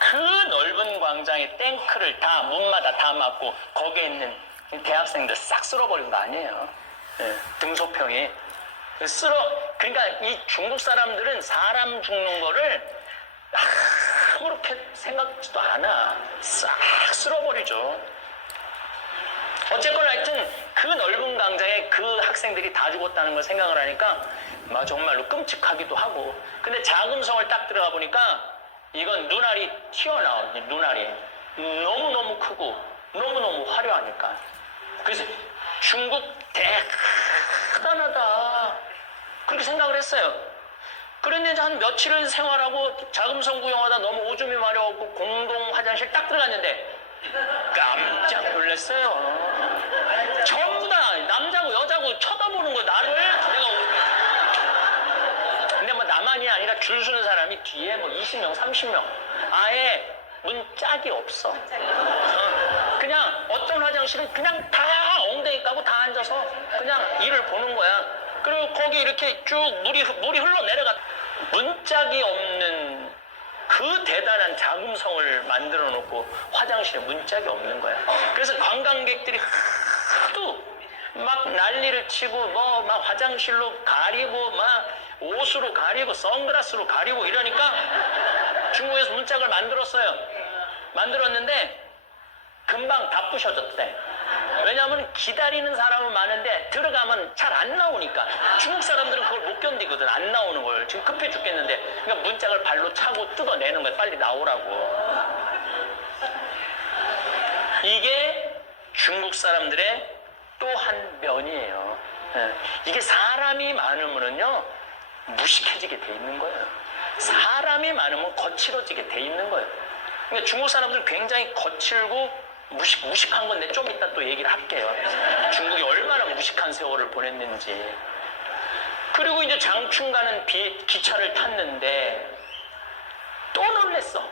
그 넓은 광장에 탱크를 다 문마다 다 막고 거기에 있는 대학생들 싹 쓸어버린 거 아니에요. 등소평이 그러니까 이 중국 사람들은 사람 죽는 거를 아무렇게 생각지도 않아. 싹 쓸어버리죠. 어쨌거나 하여튼 그 넓은 광장에 그 학생들이 다 죽었다는 걸 생각을 하니까 막 정말로 끔찍하기도 하고, 근데 자금성을 딱 들어가 보니까 이건 눈알이 튀어나와. 눈알이 너무너무 크고 너무너무 화려하니까. 그래서 중국 대단하다 그렇게 생각을 했어요. 그런데 이제 한 며칠을 생활하고 자금성 구경하다 너무 오줌이 마려웠고 공동 화장실 딱 들어갔는데 깜짝 놀랐어요. 전부 다 남자고 여자고 쳐다보는 거 나를 내가 근데 뭐 나만이 아니라 줄 서는 사람이 뒤에 뭐 20명 30명 아예 문짝이 없어. 그냥 어떤 화장실은 그냥 다 엉덩이 까고 다 앉아서 그냥 일을 보는 거야. 그리고 거기 이렇게 쭉 물이 흘러내려가. 문짝이 없는 그 대단한 자금성을 만들어 놓고 화장실에 문짝이 없는 거야. 그래서 관광객들이 하도 막 난리를 치고 뭐 막 화장실로 가리고 막 옷으로 가리고 선글라스로 가리고 이러니까 중국에서 문짝을 만들었는데 금방 다 부셔졌대. 왜냐하면 기다리는 사람은 많은데 들어가면 잘 안 나오니까 중국 사람들은 그걸 못 견디거든. 안 나오는 걸. 지금 급해 죽겠는데 그러니까 문짝을 발로 차고 뜯어내는 거야. 빨리 나오라고. 이게 중국 사람들의 또 한 면이에요. 이게 사람이 많으면요 무식해지게 돼 있는 거예요. 사람이 많으면 거칠어지게 돼 있는 거예요. 그러니까 중국 사람들 굉장히 거칠고 무식한 건데 좀 이따 또 얘기를 할게요. 중국이 얼마나 무식한 세월을 보냈는지. 그리고 이제 장춘 가는 기차를 탔는데 또 놀랬어.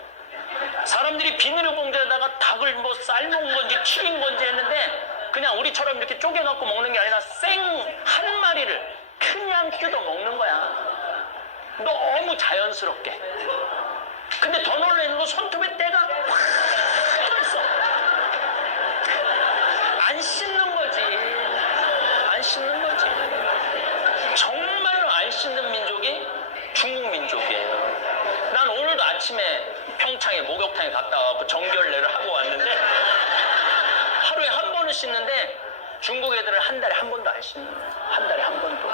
사람들이 비닐을 봉지에다가 닭을 뭐 삶은 건지 튀긴 건지 했는데 그냥 우리처럼 이렇게 쪼개갖고 먹는 게 아니라 생 한 마리를 그냥 뜯어 먹는 거야. 너무 자연스럽게. 근데 더 놀라는 건 손톱에 때가 확 들어있어. 안 씻는 거지. 안 씻는 거지. 정말로 안 씻는 민족이 중국 민족이에요. 난 오늘도 아침에 평창에 목욕탕에 갔다 와서 정결례를 하고 왔는데 하루에 한 번은 씻는데 중국 애들은 한 달에 한 번도 안 씻는 거야. 한 달에 한 번도.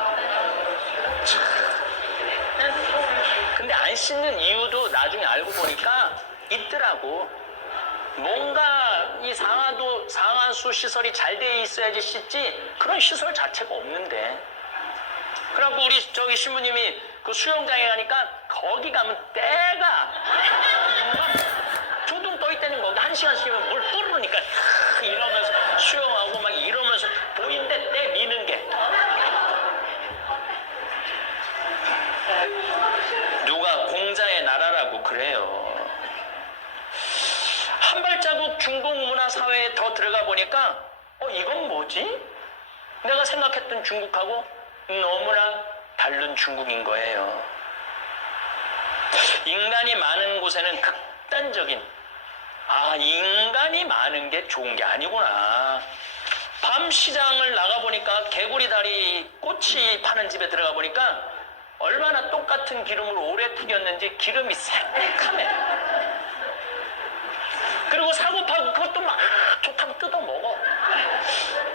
근데 안 씻는 이유도 나중에 알고 보니까 있더라고. 뭔가 이 상하수 시설이 잘 돼 있어야지 씻지 그런 시설 자체가 없는데. 그래갖고 우리 저기 신부님이 그 수영장에 가니까 거기 가면 때가 둥둥 떠 있다는 거. 1시간씩이면 물 뿌르니까 이러면서 수영하고 막 이러면서 보이는데 때 미는 게. 누가 공자의 나라라고 그래요. 한 발자국 중국 문화 사회에 더 들어가 보니까 이건 뭐지? 내가 생각했던 중국하고 너무나 다른 중국인 거예요. 인간이 많은 곳에는 극단적인 인간이 많은 게 좋은 게 아니구나. 밤 시장을 나가보니까 개구리 다리 꼬치 파는 집에 들어가 보니까 얼마나 똑같은 기름으로 오래 튀겼는지 기름이 새카매. 그리고 사고파고 그것도 막 좋다고 뜯어 먹어.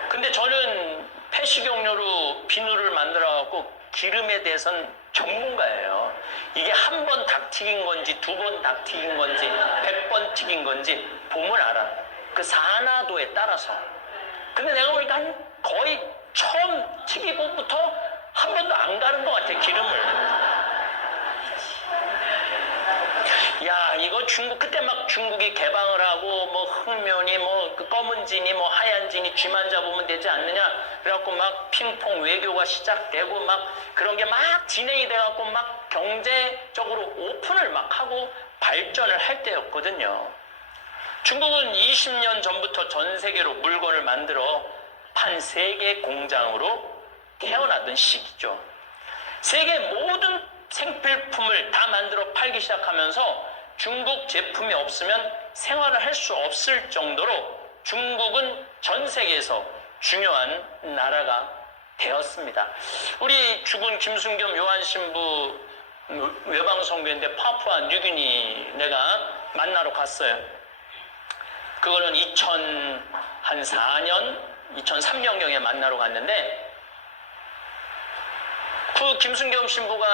근데 저는 폐식용료로 비누를 만들어갖고 기름에 대해서는 전문가예요. 이게 한 번 닭 튀긴 건지 2번 닭 튀긴 건지 100번 튀긴 건지 보면 알아. 그 산화도에 따라서. 근데 내가 보니까 거의 처음 튀기고부터 한 번도 안 가는 것 같아, 기름을. 야, 이거 그때 막 중국이 개방을 하고, 뭐, 흑면이, 뭐, 그 검은 진이, 뭐, 하얀 진이 쥐만 잡으면 되지 않느냐? 그래갖고 막 핑퐁 외교가 시작되고, 막 그런 게 막 진행이 돼갖고, 막 경제적으로 오픈을 막 하고 발전을 할 때였거든요. 중국은 20년 전부터 전 세계로 물건을 만들어 판 세계 공장으로 태어나던 시기죠. 세계 모든 생필품을 다 만들어 팔기 시작하면서 중국 제품이 없으면 생활을 할 수 없을 정도로 중국은 전 세계에서 중요한 나라가 되었습니다. 우리 죽은 김순겸 요한신부 외방선교인데 파푸아 뉴기니 내가 만나러 갔어요. 그거는 2004년, 2003년경에 만나러 갔는데 그 김순겸 신부가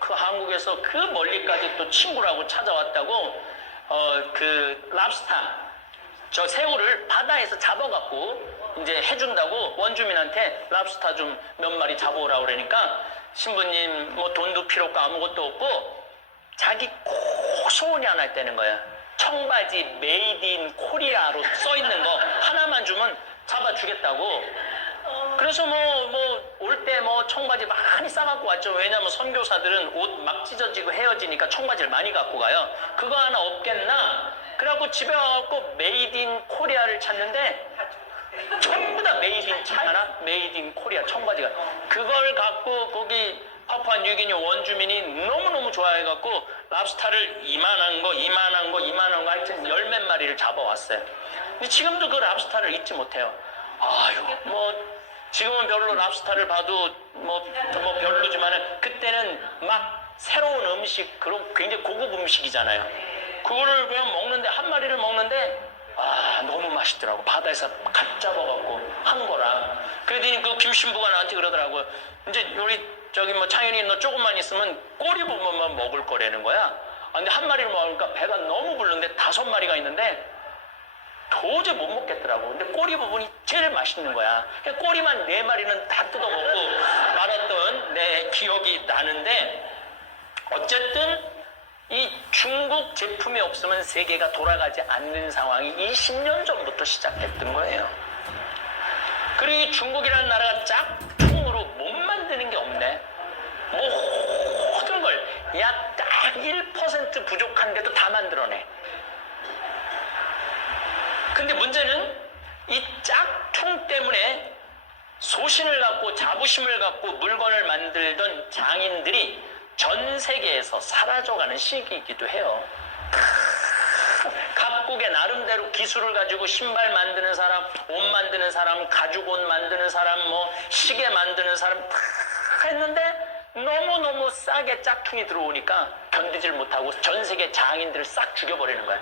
그 한국에서 그 멀리까지 또 친구라고 찾아왔다고 그 랍스타 저 새우를 바다에서 잡아갖고 이제 해준다고 원주민한테 랍스타 좀 몇 마리 잡아오라고 그러니까 신부님 뭐 돈도 필요 없고 아무것도 없고 자기 꼭 소원이 하나 있다는 거야. 청바지 메이드 인 코리아로 써 있는 거 하나만 주면 잡아주겠다고. 그래서 올 때 청바지 많이 싸갖고 왔죠. 왜냐면 선교사들은 옷 막 찢어지고 헤어지니까 청바지를 많이 갖고 가요. 그거 하나 없겠나? 그래갖고 집에 와갖고 메이드 인 코리아를 찾는데 전부 다 메이드 인 차이나 메이드 인 코리아 청바지가. 그걸 갖고 거기 파푸아 뉴기니 원주민이 너무너무 좋아해갖고 랍스타를 이만한 거 하여튼 10몇 마리를 잡아왔어요. 근데 지금도 그 랍스타를 잊지 못해요. 아유, 지금은 별로 랍스타를 봐도 별로지만은 그때는 막 새로운 음식, 그런 굉장히 고급 음식이잖아요. 그거를 그냥 먹는데, 한 마리를 먹는데, 너무 맛있더라고. 바다에서 갓 잡아갖고 한 거라. 그러더니 그 김신부가 나한테 그러더라고요. 이제 우리 창현이 너 조금만 있으면 꼬리 부분만 먹을 거라는 거야. 근데 한 마리를 먹으니까 배가 너무 부른데 5마리가 있는데 도저히 못 먹겠더라고. 근데 꼬리 부분이 제일 맛있는 거야. 꼬리만 4마리는 다 뜯어먹고 말았던 내 기억이 나는데, 어쨌든 이 중국 제품이 없으면 세계가 돌아가지 않는 상황이 20년 전부터 시작했던 거예요. 그리고 이 중국이라는 나라가 짝퉁으로 못 만드는 게 없네. 모든 걸 약 딱 1% 부족한데도 다 만들어내. 근데 문제는 이 짝퉁 때문에 소신을 갖고 자부심을 갖고 물건을 만들던 장인들이 전 세계에서 사라져가는 시기이기도 해요. 각국의 나름대로 기술을 가지고 신발 만드는 사람, 옷 만드는 사람, 가죽옷 만드는 사람, 시계 만드는 사람 다 했는데 너무너무 싸게 짝퉁이 들어오니까 견디질 못하고 전 세계 장인들을 싹 죽여버리는 거야.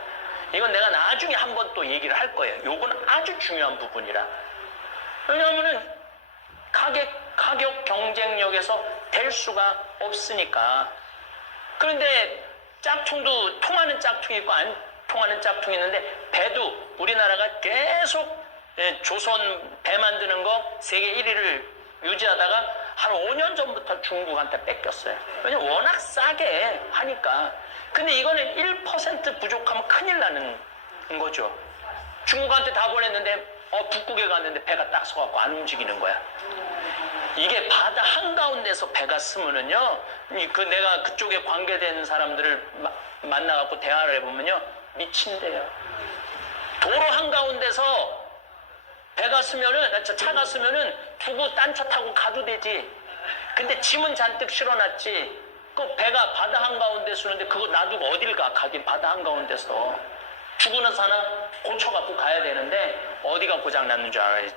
이건 내가 나중에 한번 또 얘기를 할 거예요. 요건 아주 중요한 부분이라. 왜냐하면은 가격 경쟁력에서 될 수가 없으니까. 그런데 짝퉁도 통하는 짝퉁이 있고 안 통하는 짝퉁이 있는데, 배도 우리나라가 계속 조선 배 만드는 거 세계 1위를 유지하다가 한 5년 전부터 중국한테 뺏겼어요. 왜냐면 워낙 싸게 하니까. 근데 이거는 1% 부족하면 큰일 나는 거죠. 중국한테 다 보냈는데 북극에 갔는데 배가 딱 서갖고 안 움직이는 거야. 이게 바다 한가운데서 배가 쓰면은요, 내가 그쪽에 관계된 사람들을 만나갖고 대화를 해보면요, 미친대요. 도로 한가운데서 배가 쓰면은, 차가 쓰면은 두고 딴 차 타고 가도 되지. 근데 짐은 잔뜩 실어놨지. 그 배가 바다 한가운데 쓰는데 그거 놔두고 어딜 가긴 바다 한가운데서. 죽으나 사나 고쳐갖고 가야 되는데 어디가 고장났는 줄 알아요.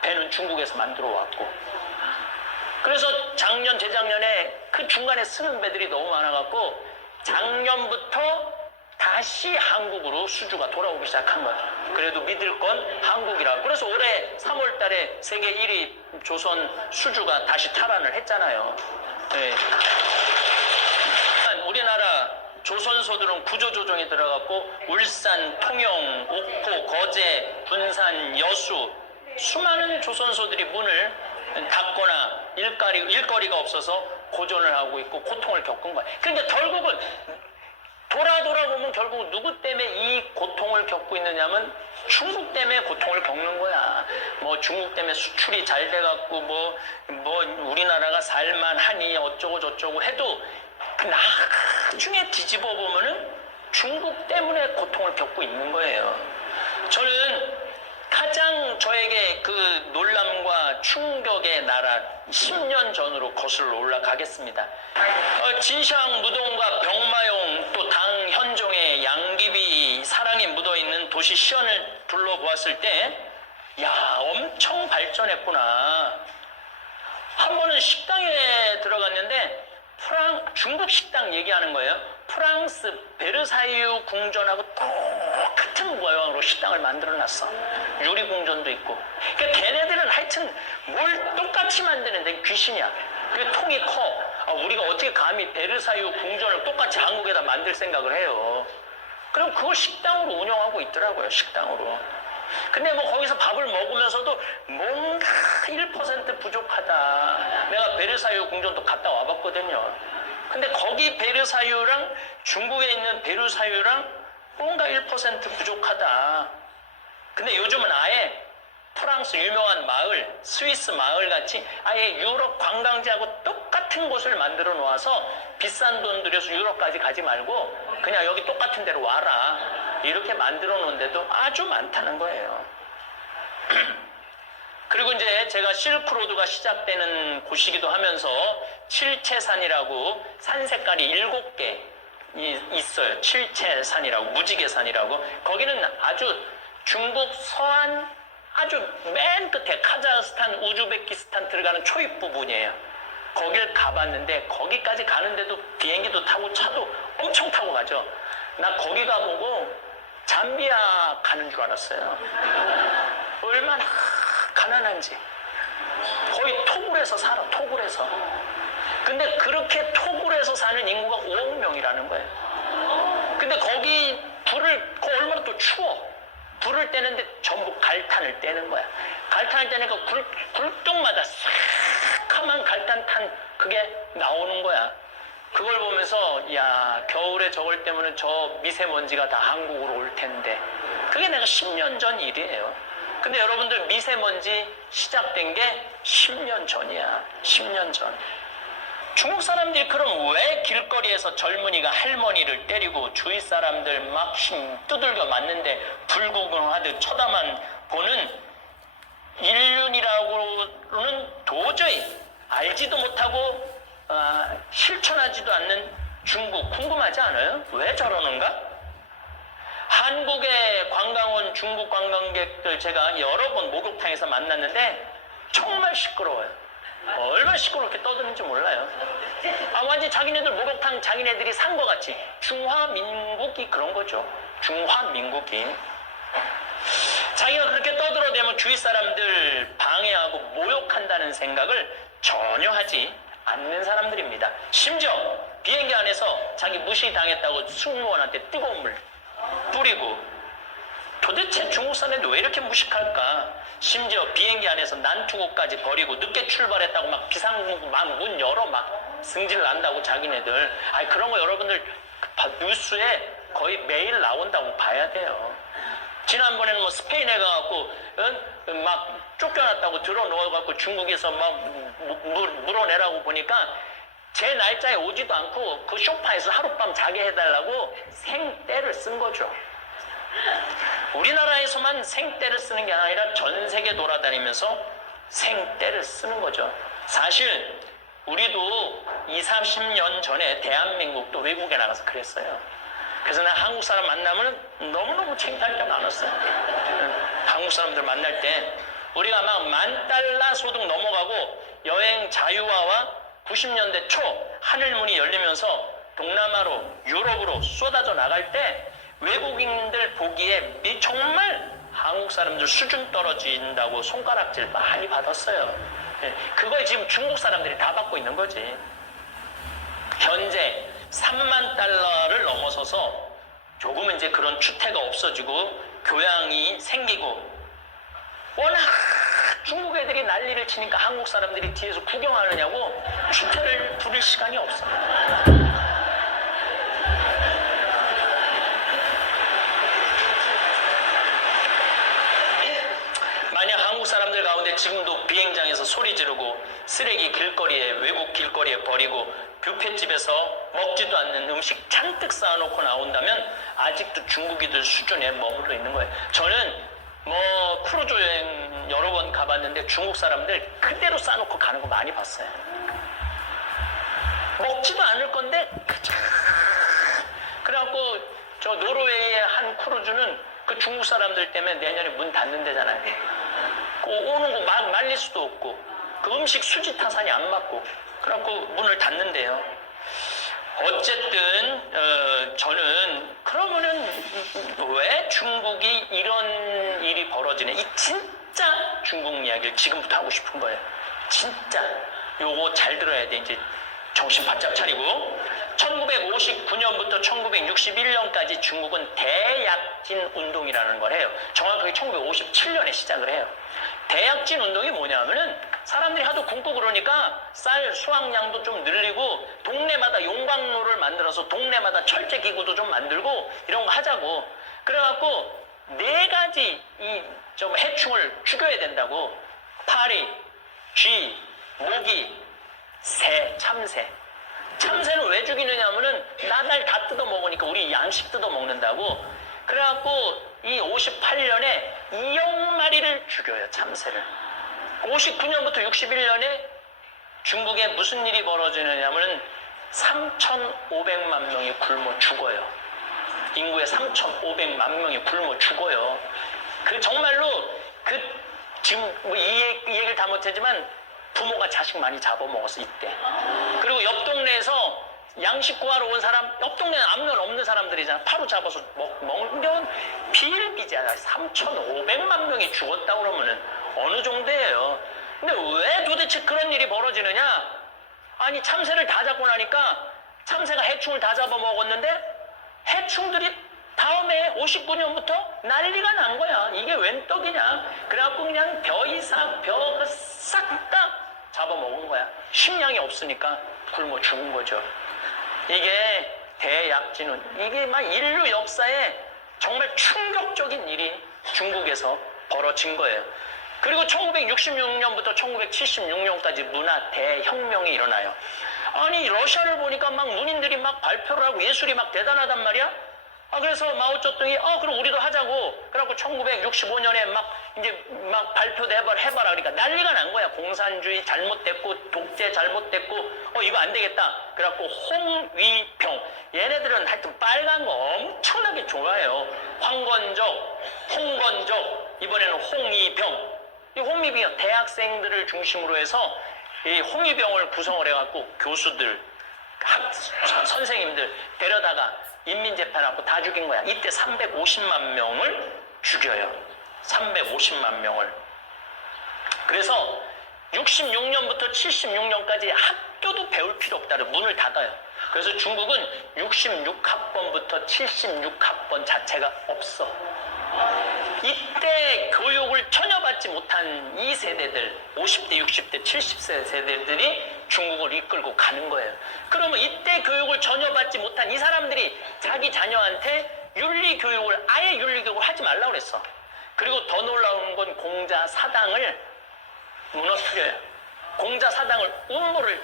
배는 중국에서 만들어 왔고. 그래서 작년, 재작년에 그 중간에 쓰는 배들이 너무 많아갖고 작년부터 다시 한국으로 수주가 돌아오기 시작한 거야. 그래도 믿을 건 한국이라. 그래서 올해 3월 달에 세계 1위 조선 수주가 다시 탈환을 했잖아요. 네. 우리나라 조선소들은 구조조정에 들어갔고 울산, 통영, 옥포, 거제, 군산, 여수 수많은 조선소들이 문을 닫거나 일거리가 없어서 고전을 하고 있고 고통을 겪은 거야. 그러니까 결국은 돌아보면 결국 누구 때문에 이 고통을 겪고 있느냐면 중국 때문에 고통을 겪는 거야. 중국 때문에 수출이 잘 돼갖고 우리나라가 살만하니 어쩌고 저쩌고 해도 나중에 뒤집어 보면은 중국 때문에 고통을 겪고 있는 거예요. 저는 가장 저에게 그 놀람과 충격의 나라 10년 전으로 거슬러 올라가겠습니다. 진샹 무동과 병마용 또 당 현종의 양귀비 사랑이 묻어있는 도시 시언을 둘러보았을 때 엄청 발전했구나. 한 번은 식당에 들어갔는데 중국 식당 얘기하는 거예요. 프랑스 베르사유 궁전하고 똑같은 모양으로 식당을 만들어놨어. 유리궁전도 있고. 그러니까 걔네들은 하여튼 뭘 똑같이 만드는데 귀신이야. 그 통이 커. 우리가 어떻게 감히 베르사유 궁전을 똑같이 한국에다 만들 생각을 해요. 그럼 그걸 식당으로 운영하고 있더라고요. 식당으로. 근데 뭐 거기서 밥을 먹으면서도 뭔가 1% 부족하다. 내가 베르사유 궁전도 갔다 와봤거든요. 근데 거기 베르사유랑 중국에 있는 베르사유랑 뭔가 1% 부족하다. 근데 요즘은 아예 프랑스 유명한 마을, 스위스 마을 같이 아예 유럽 관광지하고 똑같은 곳을 만들어 놓아서 비싼 돈 들여서 유럽까지 가지 말고 그냥 여기 똑같은 데로 와라. 이렇게 만들어 놓은 데도 아주 많다는 거예요. 그리고 이제 제가 실크로드가 시작되는 곳이기도 하면서 칠채산이라고 산 색깔이 7개 있어요. 칠채산이라고, 무지개산이라고. 거기는 아주 중국 서안 아주 맨 끝에 카자흐스탄, 우즈베키스탄 들어가는 초입 부분이에요. 거길 가봤는데 거기까지 가는데도 비행기도 타고 차도 엄청 타고 가죠. 나 거기 가보고 잠비아 가는 줄 알았어요. 얼마나 가난한지. 거의 토굴에서 살아, 토굴에서. 근데 그렇게 토굴에서 사는 인구가 5억 명이라는 거예요. 근데 거기 얼마나 또 추워. 불을 떼는데 전부 갈탄을 떼는 거야. 갈탄을 떼니까 굴뚝마다 새카만 갈탄탄 그게 나오는 거야. 그걸 보면서 야, 겨울에 저걸 때문에 저 미세먼지가 다 한국으로 올 텐데. 그게 내가 10년 전 일이에요. 근데 여러분들 미세먼지 시작된 게 10년 전이야. 10년 전. 중국 사람들이 그럼 왜 길거리에서 젊은이가 할머니를 때리고 주위 사람들 막 힘 두들겨 맞는데 불구경하듯 쳐다만 보는 인륜이라고는 도저히 알지도 못하고 실천하지도 않는 중국 궁금하지 않아요? 왜 저러는가? 한국에 관광 온 중국 관광객들 제가 여러 번 목욕탕에서 만났는데 정말 시끄러워요. 얼마나 시끄럽게 떠드는지 몰라요. 완전 자기네들 목욕탕 자기네들이 산 것 같이. 중화민국이 그런 거죠. 중화민국이. 자기가 그렇게 떠들어대면 주위 사람들 방해하고 모욕한다는 생각을 전혀 하지 않는 사람들입니다. 심지어 비행기 안에서 자기 무시당했다고 승무원한테 뜨거운 물 뿌리고. 도대체 중국 사람들 왜 이렇게 무식할까? 심지어 비행기 안에서 난투구까지 버리고 늦게 출발했다고 막 비상문 문 열어 막 승질 난다고 자기네들. 그런 거 여러분들 뉴스에 거의 매일 나온다고 봐야 돼요. 지난번에는 뭐 스페인에 가갖고 막 쫓겨났다고 들어 넣어갖고 중국에서 막 물어내라고 보니까 제 날짜에 오지도 않고 그 소파에서 하룻밤 자게 해달라고 생떼를 쓴 거죠. 우리나라에서만 생떼를 쓰는 게 아니라 전 세계 돌아다니면서 생떼를 쓰는 거죠. 사실 우리도 20, 30년 전에 대한민국도 외국에 나가서 그랬어요. 그래서 나 한국 사람 만나면 너무너무 창피할 게 많았어요. 한국 사람들 만날 때 우리가 막 $10,000 소득 넘어가고 여행 자유화와 90년대 초 하늘문이 열리면서 동남아로 유럽으로 쏟아져 나갈 때 외국인들 보기에 정말 한국 사람들 수준 떨어진다고 손가락질 많이 받았어요. 그걸 지금 중국 사람들이 다 받고 있는 거지. 현재 $30,000를 넘어서서 조금은 이제 그런 추태가 없어지고 교양이 생기고 워낙 중국 애들이 난리를 치니까 한국 사람들이 뒤에서 구경하느냐고 추태를 부릴 시간이 없어. 만약 한국 사람들 가운데 지금도 비행장에서 소리 지르고 쓰레기 길거리에 외국 길거리에 버리고 뷔페집에서 먹지도 않는 음식 잔뜩 쌓아놓고 나온다면 아직도 중국이들 수준에 머물러 있는 거예요. 저는 뭐 크루즈 여행 여러 번 가봤는데 중국 사람들 그대로 쌓아놓고 가는 거 많이 봤어요. 먹지도 않을 건데 그래갖고 저 노르웨이의 한 크루즈는 그 중국 사람들 때문에 내년에 문 닫는 데잖아요. 오는 거 막 말릴 수도 없고 그 음식 수지 타산이 안 맞고 그래갖고 문을 닫는데요. 어쨌든 저는 그러면은 왜 중국이 이런 일이 벌어지네, 이 진짜 중국 이야기를 지금부터 하고 싶은 거예요. 진짜 요거 잘 들어야 돼. 이제 정신 바짝 차리고 1959년부터 1961년까지 중국은 대약진 운동이라는 걸 해요. 정확하게 1957년에 시작을 해요. 대약진 운동이 뭐냐면은 사람들이 하도 굶고 그러니까 쌀 수확량도 좀 늘리고 동네마다 용광로를 만들어서 동네마다 철제 기구도 좀 만들고 이런 거 하자고. 그래갖고 네 가지 좀 해충을 죽여야 된다고. 파리, 쥐, 모기, 새, 참새. 참새는 왜 죽이느냐 하면은 나날 다 뜯어 먹으니까 우리 양식 뜯어 먹는다고. 그래갖고 이 58년에 2억 마리를 죽여요, 참새를. 59년부터 61년에 중국에 무슨 일이 벌어지느냐면은 3,500만 명이 굶어 죽어요. 인구의 3,500만 명이 굶어 죽어요. 그 정말로 지금 뭐 이 얘기를 다 못하지만 부모가 자식 많이 잡아먹었어 이때. 그리고 옆 동네에서 양식 구하러 온 사람, 옆 동네는 아무런 없는 사람들이잖아. 바로 잡아서 먹는 비일비재하다. 3,500만 명이 죽었다 그러면은 어느 정도예요. 근데 왜 도대체 그런 일이 벌어지느냐? 아니 참새를 다 잡고 나니까 참새가 해충을 다 잡아먹었는데 해충들이 다음에 59년부터 난리가 난 거야. 이게 웬 떡이냐? 그래갖고 그냥 벼 싹 다 잡아먹은 거야. 식량이 없으니까 굶어 죽은 거죠. 이게 대약진운. 이게 막 인류 역사에 정말 충격적인 일이 중국에서 벌어진 거예요. 그리고 1966년부터 1976년까지 문화 대혁명이 일어나요. 아니 러시아를 보니까 막 문인들이 막 발표를 하고 예술이 막 대단하단 말이야. 그래서 마오쩌둥이 그럼 우리도 하자고. 그래갖고 1965년에 막 발표도 해봐라. 그러니까 난리가 난 거야. 공산주의 잘못됐고 독재 잘못됐고 이거 안 되겠다. 그래갖고 홍위병. 얘네들은 하여튼 빨간 거 엄청나게 좋아해요. 황건적, 홍건적, 이번에는 홍위병. 이 홍위병 대학생들을 중심으로 해서 이 홍위병을 구성을 해갖고 교수들, 선생님들 데려다가 인민재판하고 다 죽인 거야. 이때 350만 명을 죽여요. 350만 명을. 그래서 66년부터 76년까지 학교도 배울 필요 없다를 문을 닫아요. 그래서 중국은 66학번부터 76학번 자체가 없어. 이때 교육을 전혀 받지 못한 이 세대들, 50대, 60대, 70세 세대들이 중국을 이끌고 가는 거예요. 그러면 이때 교육을 전혀 받지 못한 이 사람들이 자기 자녀한테 윤리교육을, 아예 윤리교육을 하지 말라고 그랬어. 그리고 더 놀라운 건 공자 사당을 무너뜨려요. 공자 사당을 음모를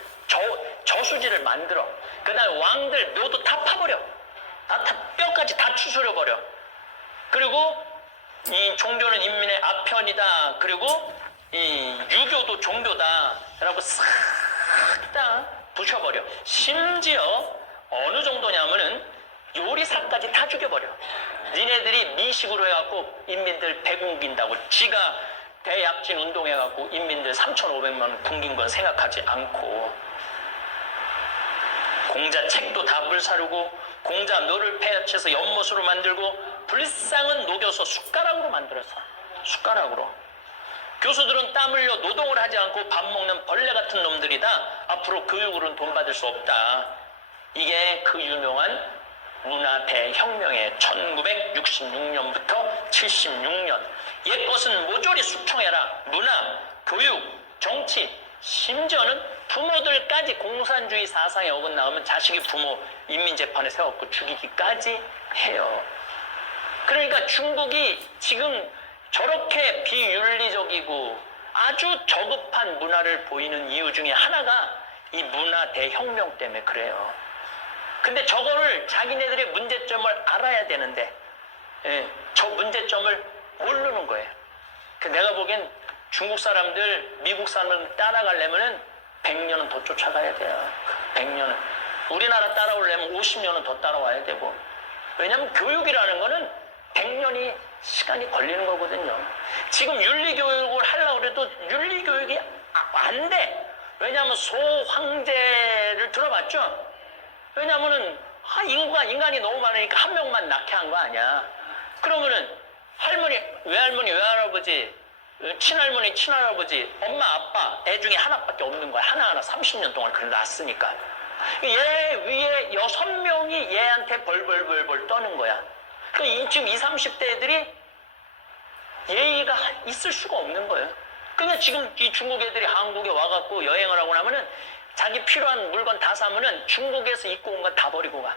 저수지를 만들어. 그 다음에 왕들 묘도 다 파버려. 뼈까지 다 추스려버려. 그리고 이 종교는 인민의 아편이다. 그리고 이 유교도 종교다. 라고 싹 다 부셔버려. 심지어 어느 정도냐면은 요리사까지 다 죽여버려. 니네들이 미식으로 해갖고 인민들 배 굶긴다고 지가 대약진 운동해갖고 인민들 3,500만 굶긴 건 생각하지 않고, 공자 책도 다 불사르고 공자 묘를 패쳐서 연못으로 만들고 불상은 녹여서 숟가락으로 만들어서, 숟가락으로. 교수들은 땀 흘려 노동을 하지 않고 밥 먹는 벌레 같은 놈들이다. 앞으로 교육으로는 돈 받을 수 없다. 이게 그 유명한 문화 대혁명의 1966년부터 76년. 옛것은 모조리 숙청해라. 문화, 교육, 정치, 심지어는 부모들까지 공산주의 사상에 어긋나가면 자식이 부모 인민재판에 세워갖고 죽이기까지 해요. 그러니까 중국이 지금 저렇게 비윤리적이고 아주 저급한 문화를 보이는 이유 중에 하나가 이 문화 대혁명 때문에 그래요. 근데 저거를 자기네들의 문제점을 알아야 되는데 저 문제점을 모르는 거예요. 내가 보기엔 중국 사람들, 미국 사람들 따라가려면은 100년은 더 쫓아가야 돼요. 100년은. 우리나라 따라오려면 50년은 더 따라와야 되고. 왜냐하면 교육이라는 거는 100년이 시간이 걸리는 거거든요. 지금 윤리교육을 하려고 해도 윤리교육이 안 돼. 왜냐하면 소황제를 들어봤죠? 왜냐하면은 인간이 너무 많으니까 한 명만 낳게 한 거 아니야. 그러면은 할머니, 외할머니, 외할아버지, 친할머니, 친할아버지, 엄마, 아빠, 애 중에 하나밖에 없는 거야. 하나하나 30년 동안 그걸 낳았으니까. 얘 위에 6명이 얘한테 벌벌벌벌 떠는 거야. 지금 20, 30대 애들이 예의가 있을 수가 없는 거예요. 그러니까 지금 이 중국 애들이 한국에 와갖고 여행을 하고 나면은 자기 필요한 물건 다 사면은 중국에서 입고 온 건 다 버리고 가.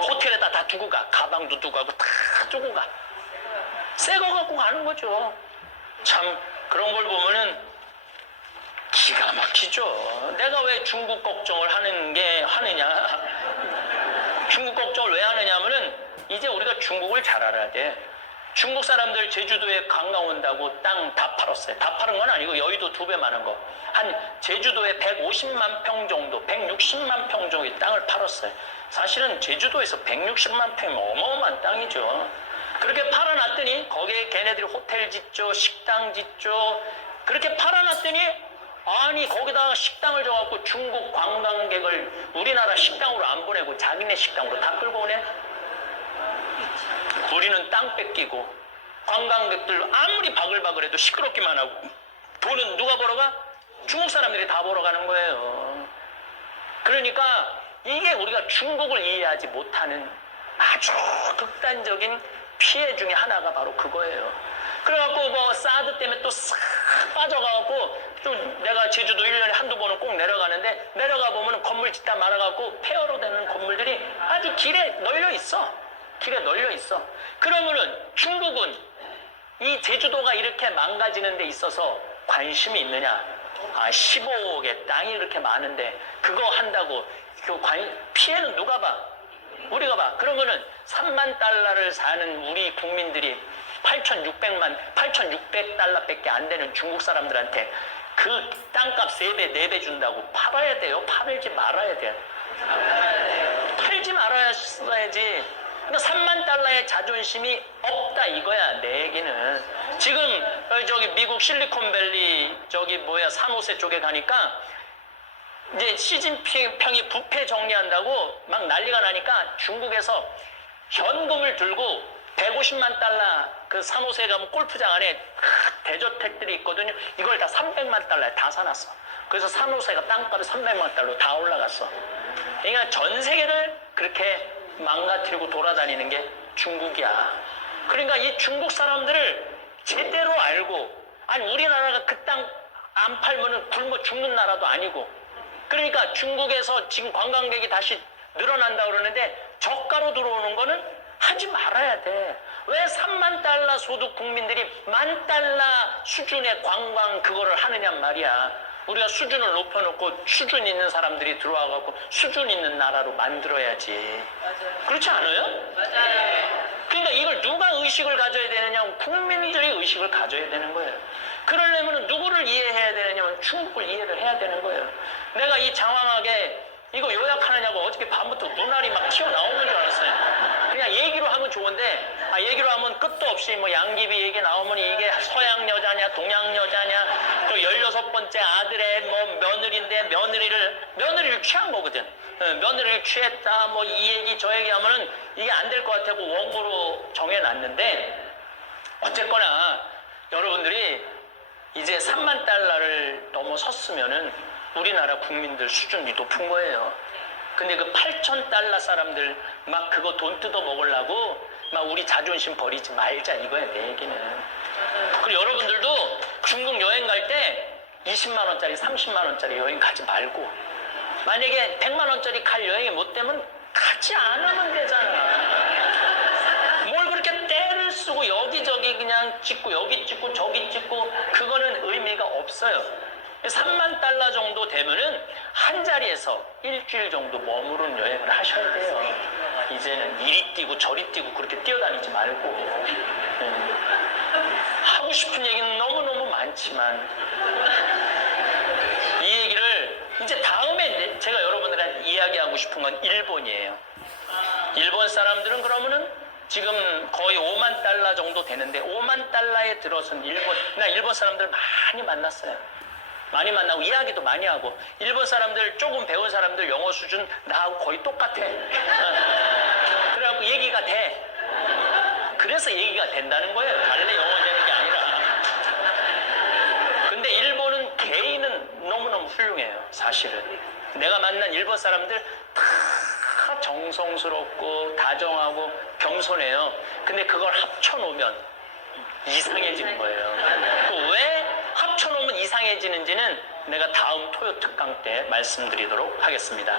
호텔에다 다 두고 가. 가방도 두고 가고 다 두고 가. 새 거 갖고 가는 거죠. 참 그런 걸 보면은 기가 막히죠. 내가 왜 중국 걱정을 하느냐. 중국 걱정을 왜 하느냐 하면은 이제 우리가 중국을 잘 알아야 돼. 중국 사람들 제주도에 관광 온다고 땅 다 팔았어요. 다 파는 건 아니고 여의도 2배 많은 거. 한 제주도에 150만 평 정도, 160만 평 정도의 땅을 팔았어요. 사실은 제주도에서 160만 평이면 어마어마한 땅이죠. 그렇게 팔아놨더니 거기에 걔네들이 호텔 짓죠, 식당 짓죠. 그렇게 팔아놨더니 아니 거기다가 식당을 줘갖고 중국 관광객을 우리나라 식당으로 안 보내고 자기네 식당으로 다 끌고 오네. 우리는 땅 뺏기고 관광객들 아무리 바글바글해도 시끄럽기만 하고 돈은 누가 벌어가? 중국 사람들이 다 벌어가는 거예요. 그러니까 이게 우리가 중국을 이해하지 못하는 아주 극단적인 피해 중에 하나가 바로 그거예요. 그래갖고 뭐 사드 때문에 또 싹 빠져가갖고 또 내가 제주도 1년에 한두 번은 꼭 내려가는데 내려가 보면 건물 짓다 말아갖고 폐허로 되는 건물들이 아주 길에 널려 있어. 길에 널려 있어. 그러면은 중국은 이 제주도가 이렇게 망가지는 데 있어서 관심이 있느냐? 15억의 땅이 이렇게 많은데 그거 한다고 피해는 누가 봐? 우리가 봐. 그러면은 3만 달러를 사는 우리 국민들이 8,600달러밖에 안 되는 중국 사람들한테 그 땅값 3배, 4배 준다고 팔아야 돼요? 팔지 말아야 돼요? 팔지 말아야지. 그러니까 3만 달러의 자존심이 없다 이거야 내 얘기는. 지금 저기 미국 실리콘밸리 산호세 쪽에 가니까 이제 시진핑이 부패 정리한다고 막 난리가 나니까 중국에서 현금을 들고 150만 달러 그 산호세 가면 골프장 안에 대저택들이 있거든요. 이걸 다 300만 달러에 다 사놨어. 그래서 산호세가 땅값이 300만 달러 다 올라갔어. 그러니까 전 세계를 그렇게 망가뜨리고 돌아다니는 게 중국이야. 그러니까 이 중국 사람들을 제대로 알고, 아니 우리나라가 그 땅 안 팔면은 굶어 죽는 나라도 아니고, 그러니까 중국에서 지금 관광객이 다시 늘어난다 그러는데 저가로 들어오는 거는 하지 말아야 돼. 왜 3만 달러 소득 국민들이 1,000달러 수준의 관광 그거를 하느냔 말이야. 우리가 수준을 높여놓고 수준 있는 사람들이 들어와갖고 수준 있는 나라로 만들어야지. 맞아요. 그렇지 않아요? 맞아요. 그러니까 이걸 누가 의식을 가져야 되느냐? 국민들이 의식을 가져야 되는 거예요. 그러려면 누구를 이해해야 되느냐면 중국을 이해를 해야 되는 거예요. 내가 이 장황하게 이거 요약하느냐고 어저께 밤부터 눈알이 막 튀어나오는 줄 알았어요. 그냥 얘기로 하면 좋은데 얘기로 하면 끝도 없이 뭐 양귀비 얘기 나오면 이게 서양 여자냐 동양 여자냐 또 16번째 아들의 뭐 며느리인데 며느리를 취한 거거든. 며느리를 취했다 뭐 이 얘기 저 얘기 하면은 이게 안 될 것 같다고 원고로 정해놨는데 어쨌거나 여러분들이 이제 3만 달러를 넘어섰으면은 우리나라 국민들 수준이 높은 거예요. 근데 그 8,000달러 사람들 막 그거 돈 뜯어 먹으려고 막 우리 자존심 버리지 말자 이거야 내 얘기는. 그리고 여러분들도 중국 여행 갈 때 20만 원짜리 30만 원짜리 여행 가지 말고 만약에 100만 원짜리 갈 여행이 못 되면 가지 않으면 되잖아. 뭘 그렇게 때를 쓰고 여기저기 그냥 찍고 여기 찍고 저기 찍고 그거는 의미가 없어요. 3만 달러 정도 되면은 한 자리에서 일주일 정도 머무른 여행을 하셔야 돼요. 이제는 이리 뛰고 저리 뛰고 그렇게 뛰어다니지 말고. 하고 싶은 얘기는 너무너무 많지만 이 얘기를 이제 다음에 제가 여러분들한테 이야기하고 싶은 건 일본이에요. 일본 사람들은 그러면은 지금 거의 5만 달러 정도 되는데 5만 달러에 들어선 나 일본 사람들 많이 만났어요. 많이 만나고 이야기도 많이 하고 일본 사람들 조금 배운 사람들 영어 수준 나하고 거의 똑같아. 그래갖고 얘기가 돼. 그래서 얘기가 된다는 거예요. 달래 영어 되는 게 아니라. 근데 일본은 개인은 너무너무 훌륭해요. 사실은. 내가 만난 일본 사람들 다 정성스럽고 다정하고 겸손해요. 근데 그걸 합쳐놓으면 이상해지는 거예요. 또 왜 합쳐놓으면 이상해지는지는 내가 다음 토요 특강 때 말씀드리도록 하겠습니다.